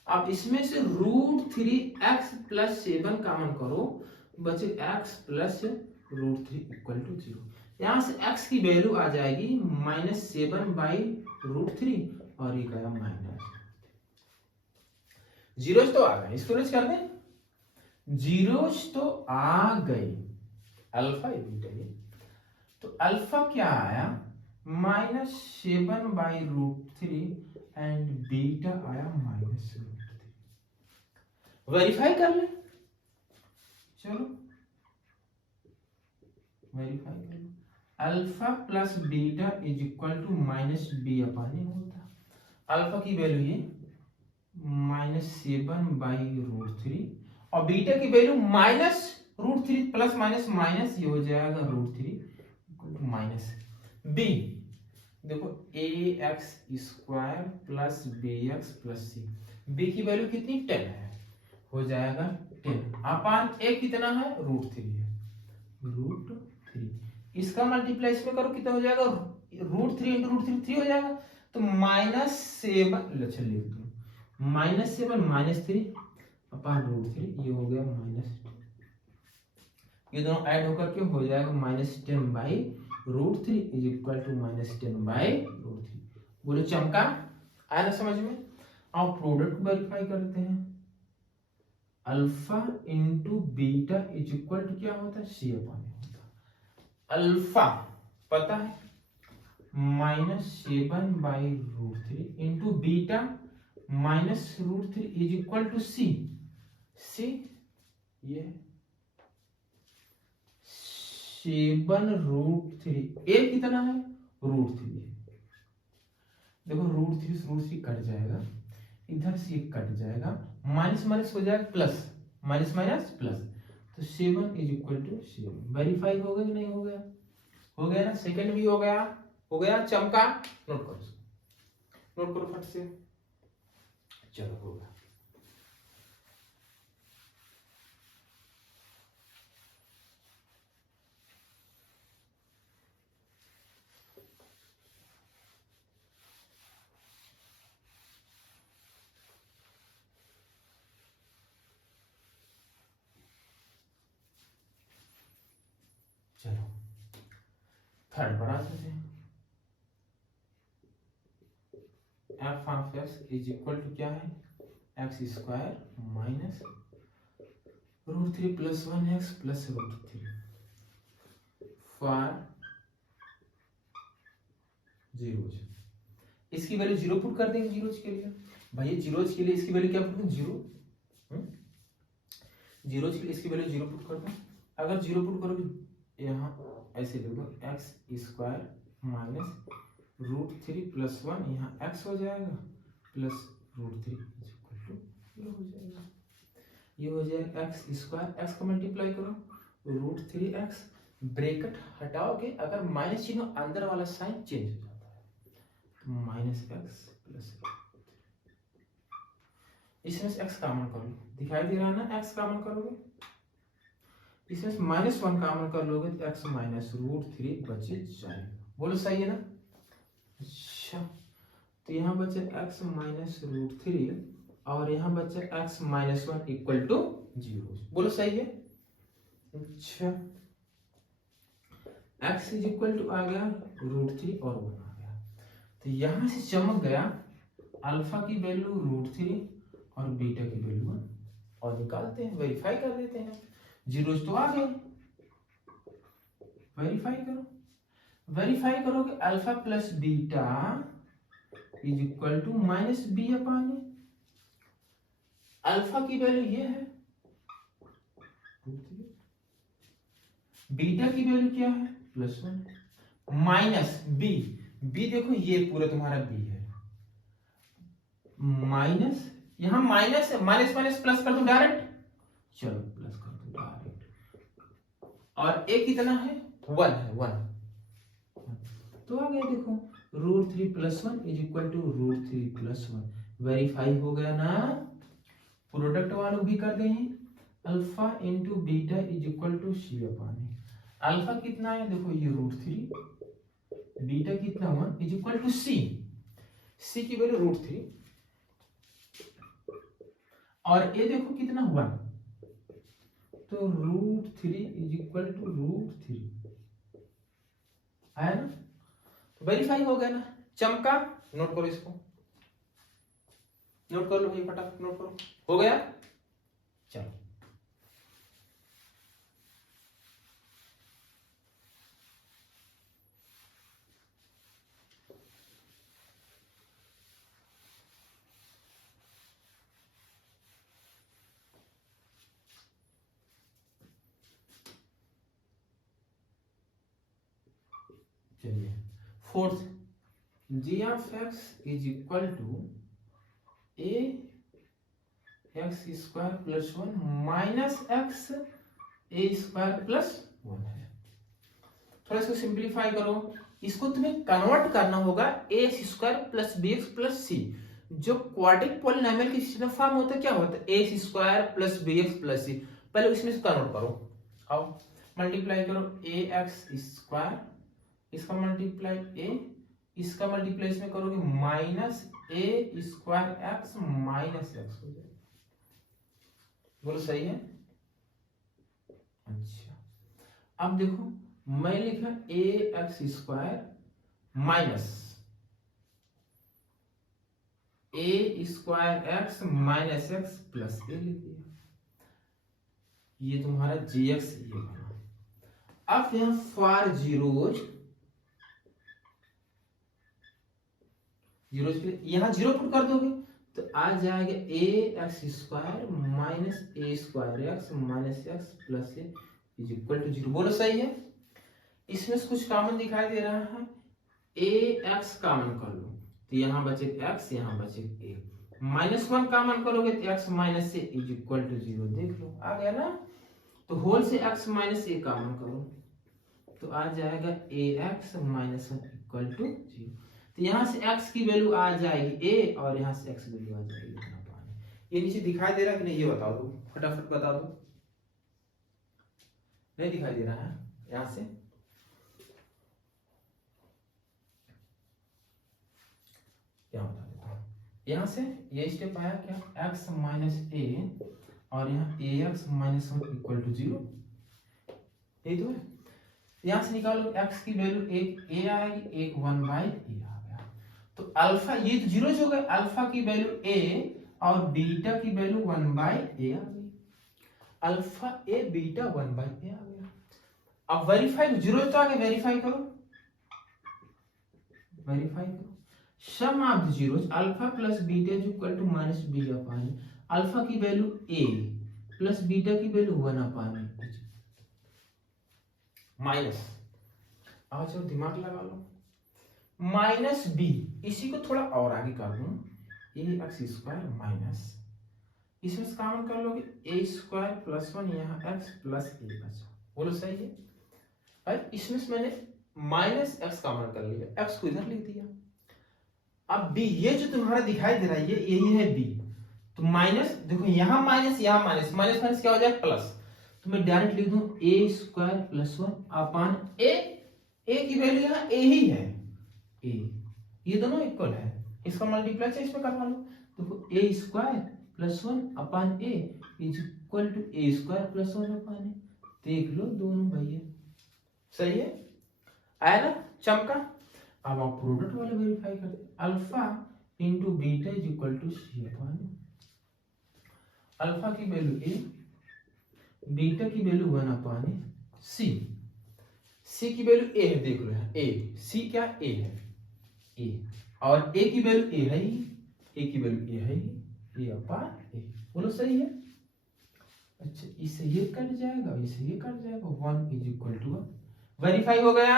अब इसमें से √3x + 7 कॉमन करो, बचे x + √3 = 0। यहां से x की वैल्यू आ जाएगी -7/√3 और ये गया माइनस जीरोज तो आ गए, इसको रेज कर दें, जीरोज तो आ गई। अल्फा बीटा ये तो अल्फा क्या आया -7/√3 एंड बीटा आया -√3। वेरीफाई कर ले, चलो वेरीफाई कर लो। अल्फा प्लस बीटा =-b/a होता। अल्फा की वैल्यू ये -7/√3 और बीटा की वैल्यू -√3 प्लस माइनस ये हो जाएगा √3 -b। देखो ax² + bx + c, b की वैल्यू कितनी 10 है, हो जाएगा 10/a कितना है √3 है, √3 इसका मल्टीप्लाई इसमें करो कितना हो जाएगा √3 × √3 3 हो जाएगा, तो -7 अच्छा लिख दो -7 -3/√3 ये हो गया -10। ये दोनों ऐड होकर के हो जाएगा -10/√3 = -10/√3। बोलो चमका, आया ना समझ में। अब प्रोडक्ट को वेरीफाई करते हैं। अल्फा इंटू बीटा क्या होता है c/a होता। अल्फा पता है -7/√3 इंटू बीटा -√3 = c। c ये 7√3 a कितना है √3 है। देखो √3 से √3 कट जाएगा, इधर से कट जाएगा, माइनस माइनस हो जाएगा प्लस, माइनस माइनस प्लस, तो 7 = 7। वेरीफाई हो गया कि नहीं हो गया, हो गया ना। सेकंड भी हो गया, हो गया चमका। नोट करो, नोट करो फट से, चलो होगा। चलो थर्ड पर आते हैं। f(x) = क्या है x² - √3 + 1x + √3 फॉर जीरोज। इसकी वैल्यू 0 पुट कर देंगे जीरोज के लिए। भाई जीरोज के लिए इसकी वैल्यू क्या पुट करें 0, जीरोज के लिए इसकी वैल्यू 0 पुट कर दो। अगर 0 पुट करोगे यहाँ ऐसे लिख दो x² - √3 + 1 यहाँ x हो जाएगा प्लस √3 = 0 हो जाएगा। ये हो जाएगा x², x को मल्टीप्लाई करो √3x, ब्रैकेट हटाओगे अगर माइनस चिन्ह अंदर वाला साइन चेंज हो जाता है, -x + इसमें से x कॉमन कर लो, दिखाई दे रहा है ना, x कॉमन करोगे, इसमें से -1 कॉमन कर लोगे तो x -√3 बचे जाएगा। बोलो सही है ना। अच्छा तो यहाँ बचे x -√3 और यहाँ बचे x -1 इक्वल टू 0। बोलो सही है। अच्छा x इज इक्वल टू आ गया √3 और 1 आ गया, तो यहां से चमक गया अल्फा की वैल्यू √3 और बीटा की वैल्यू 1 और निकालते हैं, वेरीफाई कर देते हैं। जीरोज तो आ गए, वेरीफाई करो, वेरीफाई करोगे alpha plus beta is equal to -b/a। Alpha की वैल्यू ये है, बीटा की वैल्यू क्या है +1 माइनस b देखो ये पूरा तुम्हारा b है, माइनस यहां माइनस है, माइनस माइनस प्लस कर दो डायरेक्ट, चलो प्लस कर दो डायरेक्ट, और a कितना है 1 है, 1 तो आ गया देखो √3 + 1 इज इक्वल टू √3 + 1, वेरीफाई हो गया ना। प्रोडक्ट वालों भी कर दें, alpha into beta is equal to c/a। Alpha कितना है देखो ये √3, बीटा कितना 1 इज इक्वल टू c की वैल्यू √3 और ए देखो कितना 1, तो √3 इज इक्वल टू √3 आया ना, तो वेरीफाई हो गया ना। चमका, नोट करो इसको, नोट कर लो भाई फटाफट नोट करो, हो गया। चलो चलिए fourth, g(x) is equal to ax² + 1 minus x a² + 1 है। थोड़ा इसको सिंप्लीफाई करो, इसको तुम्हें कन्वर्ट करना होगा ax² + bx + c। जो क्वाड्रेटिक पॉलिनोमियल की सिस्टम फॉर्म होता है क्या होता है ax² + bx + c, पहले इसमें से कन्वर्ट करो, आओ मल्टीप्लाई करो ax², इसका मल्टीप्लाई a, इसका मल्टीप्लाई इसमें करोगे -a²x - x हो जाएगा। बोलो सही है। अच्छा अब देखो मैं लिखा ax² minus a²x - x plus a लिख दिया, ये तुम्हारा gx ये बना। अब यहां फॉर जीरोज यहां 0 पुट कर दोगे तो आ जाएगा ax² - a²x - x plus a is equal to 0। बोलो सही है। इसमें से कुछ कॉमन दिखाई दे रहा है, ax कॉमन कर लो तो यहां बचे x, यहां बचे a, -1 कॉमन करोगे तो x - a is equal to 0। देख लो आ गया ना, तो होल से x - a कॉमन करो तो आ जाएगा ax - 1 इक्वल टू 0। तो यहां से x की वैल्यू आ जाएगी a और यहां से x वैल्यू आ जाएगी इतना पानी। ये नीचे दिखाई दे रहा है कि नहीं ये बता दो, फटाफट बता दो। नहीं दिखाई दे रहा है यहां से, यहाँ बता देता हूँ। यहाँ से ये स्टेप आया क्या x - a और यहाँ ax - 1 इक्वल टू 0, यही तो है। यहाँ से निकालो x की वैल्यू एक a आएगी, एक 1/a आ गया, तो अल्फा ये तो 0 हो गए, अल्फा की वैल्यू a और बीटा की वैल्यू 1/a आ गई, अल्फा a बीटा 1/a आ गया। अब वेरीफाई, 0 तो आ गया, वेरीफाई करो, वेरीफाई करो। Sum of the zeros alpha plus beta is equal to -b/a। Alpha की वैल्यू a प्लस बीटा की वैल्यू 1/a माइनस, आओ चलो दिमाग लगा लो, -b, इसी को थोड़ा और आगे कर दूं, ax² माइनस, इसमें से कॉमन कर लोगे a² + 1, यहाँ x प्लस a बचा। बोलो सही है भाई। इसमें से मैंने -x कॉमन कर लिया, x को इधर लिख दिया। अब b, ये जो तुम्हारा दिखाई दे रहा है ये यही है b, तो माइनस, देखो यहाँ माइनस यहाँ माइनस, माइनस माइनस क्या हो जाए प्लस, तो मैं डायरेक्ट लिख दूं ए स्क्वायर प्लस 1 अपान ए, ए की वैल्यू यहाँ ए ही है, ए, ये दोनों इक्वल है, इसका मल्टीप्लाई से इसमें करवा लो, देखो a square plus 1 upon a is equal to a square plus 1 upon a, देख लो दोनों भैया सही है, आया ना चमका। अब आप प्रोडक्ट वाले वेरीफाई करते, alpha into beta is equal to C upon A, alpha की वैल्यू ए, बीटा की वैल्यू 1 अपान ए, सी, सी की वैल्यू ए है, देख लो यहाँ ए, सी क्या ए है, ए, और ए की वैल्यू ए है ही, ए की वैल्यू ए है ही, ए अपान ए, बोलो सही है। अच्छा इससे ये कट जाएगा, इससे ये कट जाएगा, 1 इज इक्वल टू 1, वेरीफाई हो गया,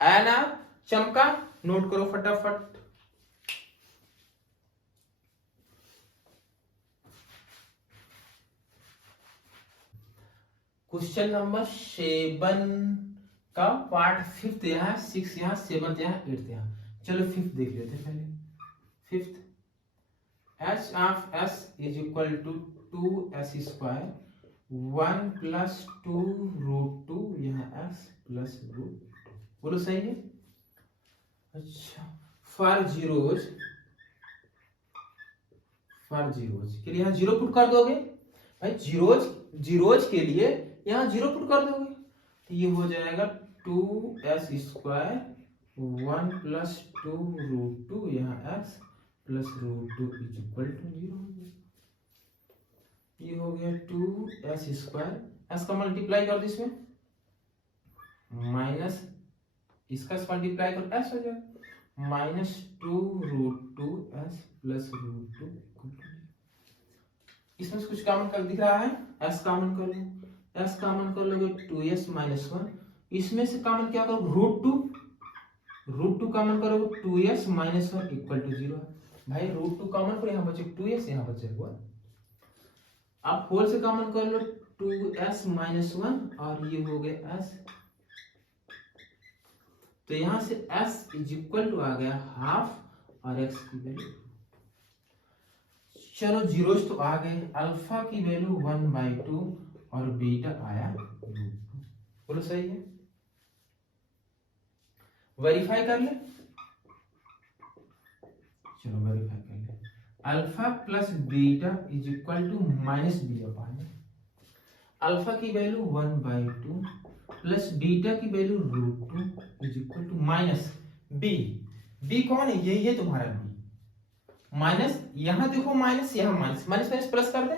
आया ना चमका, नोट करो फटाफट। क्वेश्चन नंबर 7 का पार्ट 5th यहाँ, 6 यहाँ, 7th यहाँ, 8th यहाँ, चलो 5th देख लेते हैं पहले। 5th, h of s is equal to 2s square 1 plus 2 root 2 यहाँ s प्लस रूट 2, बोलो सही है। अच्छा फॉर जीरोज, फॉर जीरोज के लिए यहाँ जीरो पुट कर दोगे भाई, जीरोज जीरोज के लिए यहाँ जीरो पुट कर दोगे, तो ये हो जाएगा 2s स्क्वायर 1 प्लस 2 रूट 2 यहाँ s plus root 2 is equal to 0, ये हो गया 2s स्क्वायर, s का मल्टीप्लाई कर दो इसमें, माइनस इसका मल्टीप्लाई कर s हो जाएगा minus 2 root 2 s plus root 2, इसमें कुछ कॉमन कर दिख रहा है, s कॉमन कर लो, s कॉमन कर लोगे 2s माइनस 1, इसमें से कॉमन क्या करो रूट 2 कॉमन करोगे 2s माइनस 1 इक्वल टू 0, भाई रूट 2 कॉमन करो, यहाँ बचे 2s, यहाँ बचेगा 1, आप होल से कॉमन कर लो 2s माइनस 1 और ये हो गया s, तो यहां से s इज इक्वल टू आ गया हाफ और x की वैल्यू, चलो जीरोस तो आ गए, अल्फा की वैल्यू 1/2 और बीटा आया रूट 2, बोलो सही है, वेरीफाई कर ले, चलो वेरीफाई कर ले, alpha plus beta is equal to minus B upon, alpha की वैल्यू 1/2 प्लस बीटा की value root 2 is equal to minus B, B कौन है, ये तुम्हारा बी, माइनस यहां देखो माइनस, यहां माइनस, माइनस माइनस प्लस कर दे,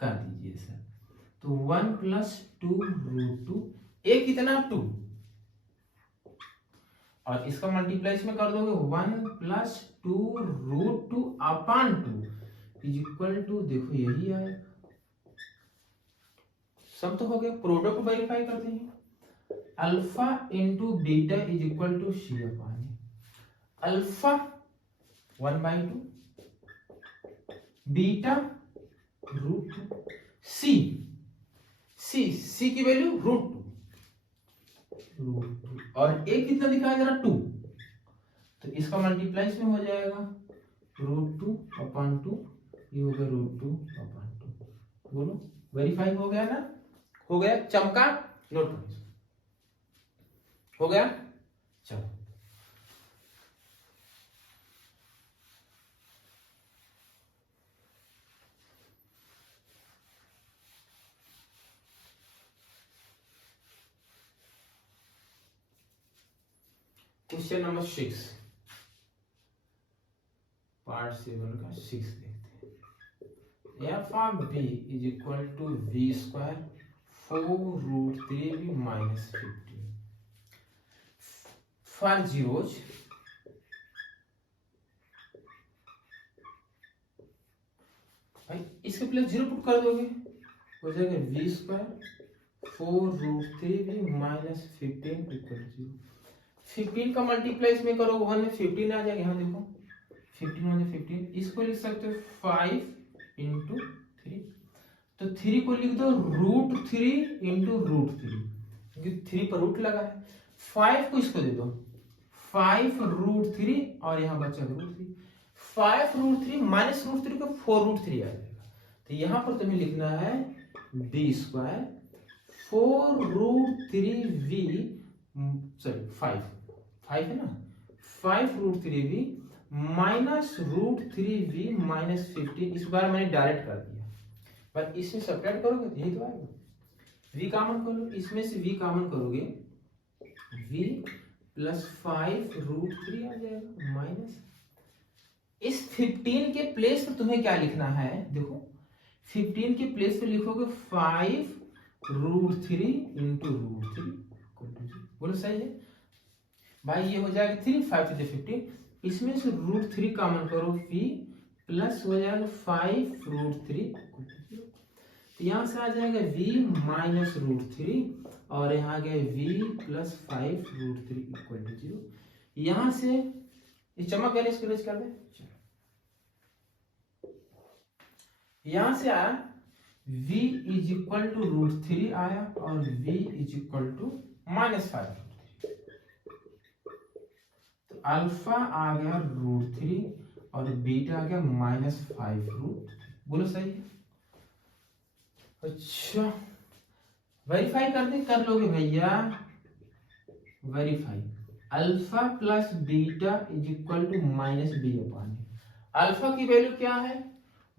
कर दीजिए सर, तो 1 प्लस 2 रूट 2, ए कितना 2, और इसका मल्टीप्लाई इसमें कर दोगे 1 plus 2 root 2 upon 2 is equal to, देखो यही आएगा, सब तो हो गया, प्रोडक्ट वेरीफाई करते हैं, alpha into beta is equal to C upon, alpha 1/2 beta root 2, C की वैल्यू रूट 2 और ए कितना दिखाया जरा 2, तो इसका मल्टीप्लाई इसमें हो जाएगा रूट 2 अपान 2, ये हो गया रूट 2 अपान 2, बोलो वेरीफाई हो गया ना, हो गया चमका, नोट करो, हो गया, चलो क्वेश्चन नंबर 6 पार्ट 7 का 6 देखते हैं, f of b is equal to b square 4 root 3b minus 15 for zeros, भाई इसके प्लस जीरो पुट कर दोगे, हो जाएगा b square 4 root 3b minus 15 equal 0, 15 का मल्टीप्लाई इसमें करो 1 में 15 आ जाएगा, यहाँ देखो 15 1 15, इसको लिख सकते हो 5 इंटू 3, तो 3 को लिख दो रूट 3 इंटू रूट 3, क्योंकि 3 पर रूट लगा है, 5 को इसको दे दो 5 रूट 3 और यहाँ बचा रूट 3, 5√3 माइनस √3 को 4√3 आ जाएगा। तो यहां पर तुम्हें लिखना है b स्क्वायर 4√3v, सॉरी 5 है ना, 5√3v माइनस √3v माइनस 15। इस बार मैंने डायरेक्ट कर दिया, पर इसमें सब्ट्रैक्ट करोगे तो यही तो आएगा। v कॉमन कर लो, इसमें से v कॉमन करोगे v प्लस 5√3 आ जाएगा माइनस, इस 15 के प्लेस पर तुम्हें क्या लिखना है, देखो 15 के प्लेस पे लिखोगे 5√3 इंटू √3, बोलो सही है भाई। ये हो जाएगा 3, 5 to 15, इसमें से √3 कॉमन करो, v प्लस हो जाएगा 5√3, तो यहां से आ जाएगा v माइनस √3 और यहाँ आ गया v प्लस 5√3 इक्वल टू 0। यहां से ये चमक गया, इसको रेज कर दे। यहां से आया v इज इक्वल टू √3 आया और v is equal to minus 5√3, तो अल्फा आ गया √3 और बीटा आ गया माइनस 5√3, बोलो सही है। अच्छा वेरीफाई कर दे, कर लोगे भैया, verify. Alpha plus beta is equal to minus b upon A. Alpha की वैल्यू क्या है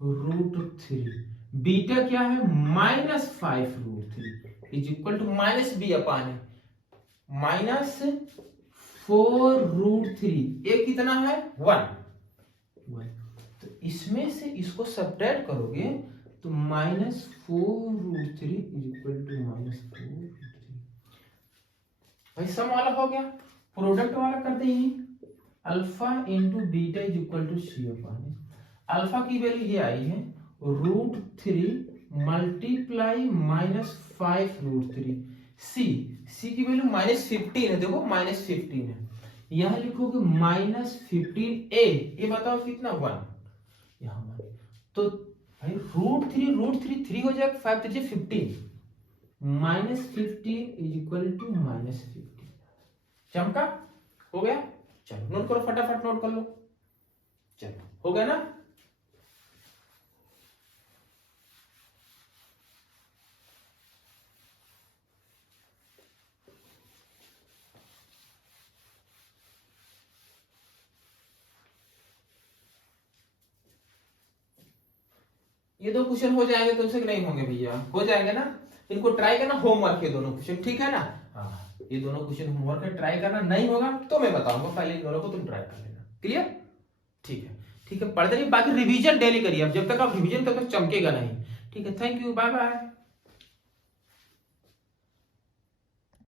√3, बीटा क्या है minus 5√3 is equal to minus b upon a minus 4√3। एक कितना है 1, तो इसमें से इसको सब्ट्रैक्ट करोगे तो minus 4√3 is equal to minus 4√3। भाई सम वाला हो गया, प्रोडक्ट वाला करते ही alpha into beta is equal to C upon A. Alpha की वैल्यू ये आई है √3 मल्टीप्लाई माइनस 5√3, सी की वैल्यू माइनस 15 है, देखो माइनस 15 है, यहां लिखोगे माइनस 15 ए बताओ कितना 1, यहां तो भाई √3 3 हो जाएगा, 5 3 15, minus 15 is equal to minus 15। चमका हो गया, चलो नोट करो, फटाफट नोट कर लो, चलो हो गया ना। ये दो क्वेश्चन हो जाएंगे, तुमसे नहीं होंगे भैया, हो जाएंगे ना, इनको ट्राई करना, होमवर्क ये दोनों क्वेश्चन, ठीक है ना। हाँ ये दोनों क्वेश्चन होमवर्क है, ट्राई करना, नहीं होगा तो मैं बताऊंगा, पहले इन दोनों को तुम ट्राई कर लेना, क्लियर, ठीक है। ठीक है, पढ़ते रहिए, बाकी रिवीजन डेली करिए, अब जब तक आप रिवीजन तब तक चमकेगा नहीं, ठीक है। Thank you, bye bye.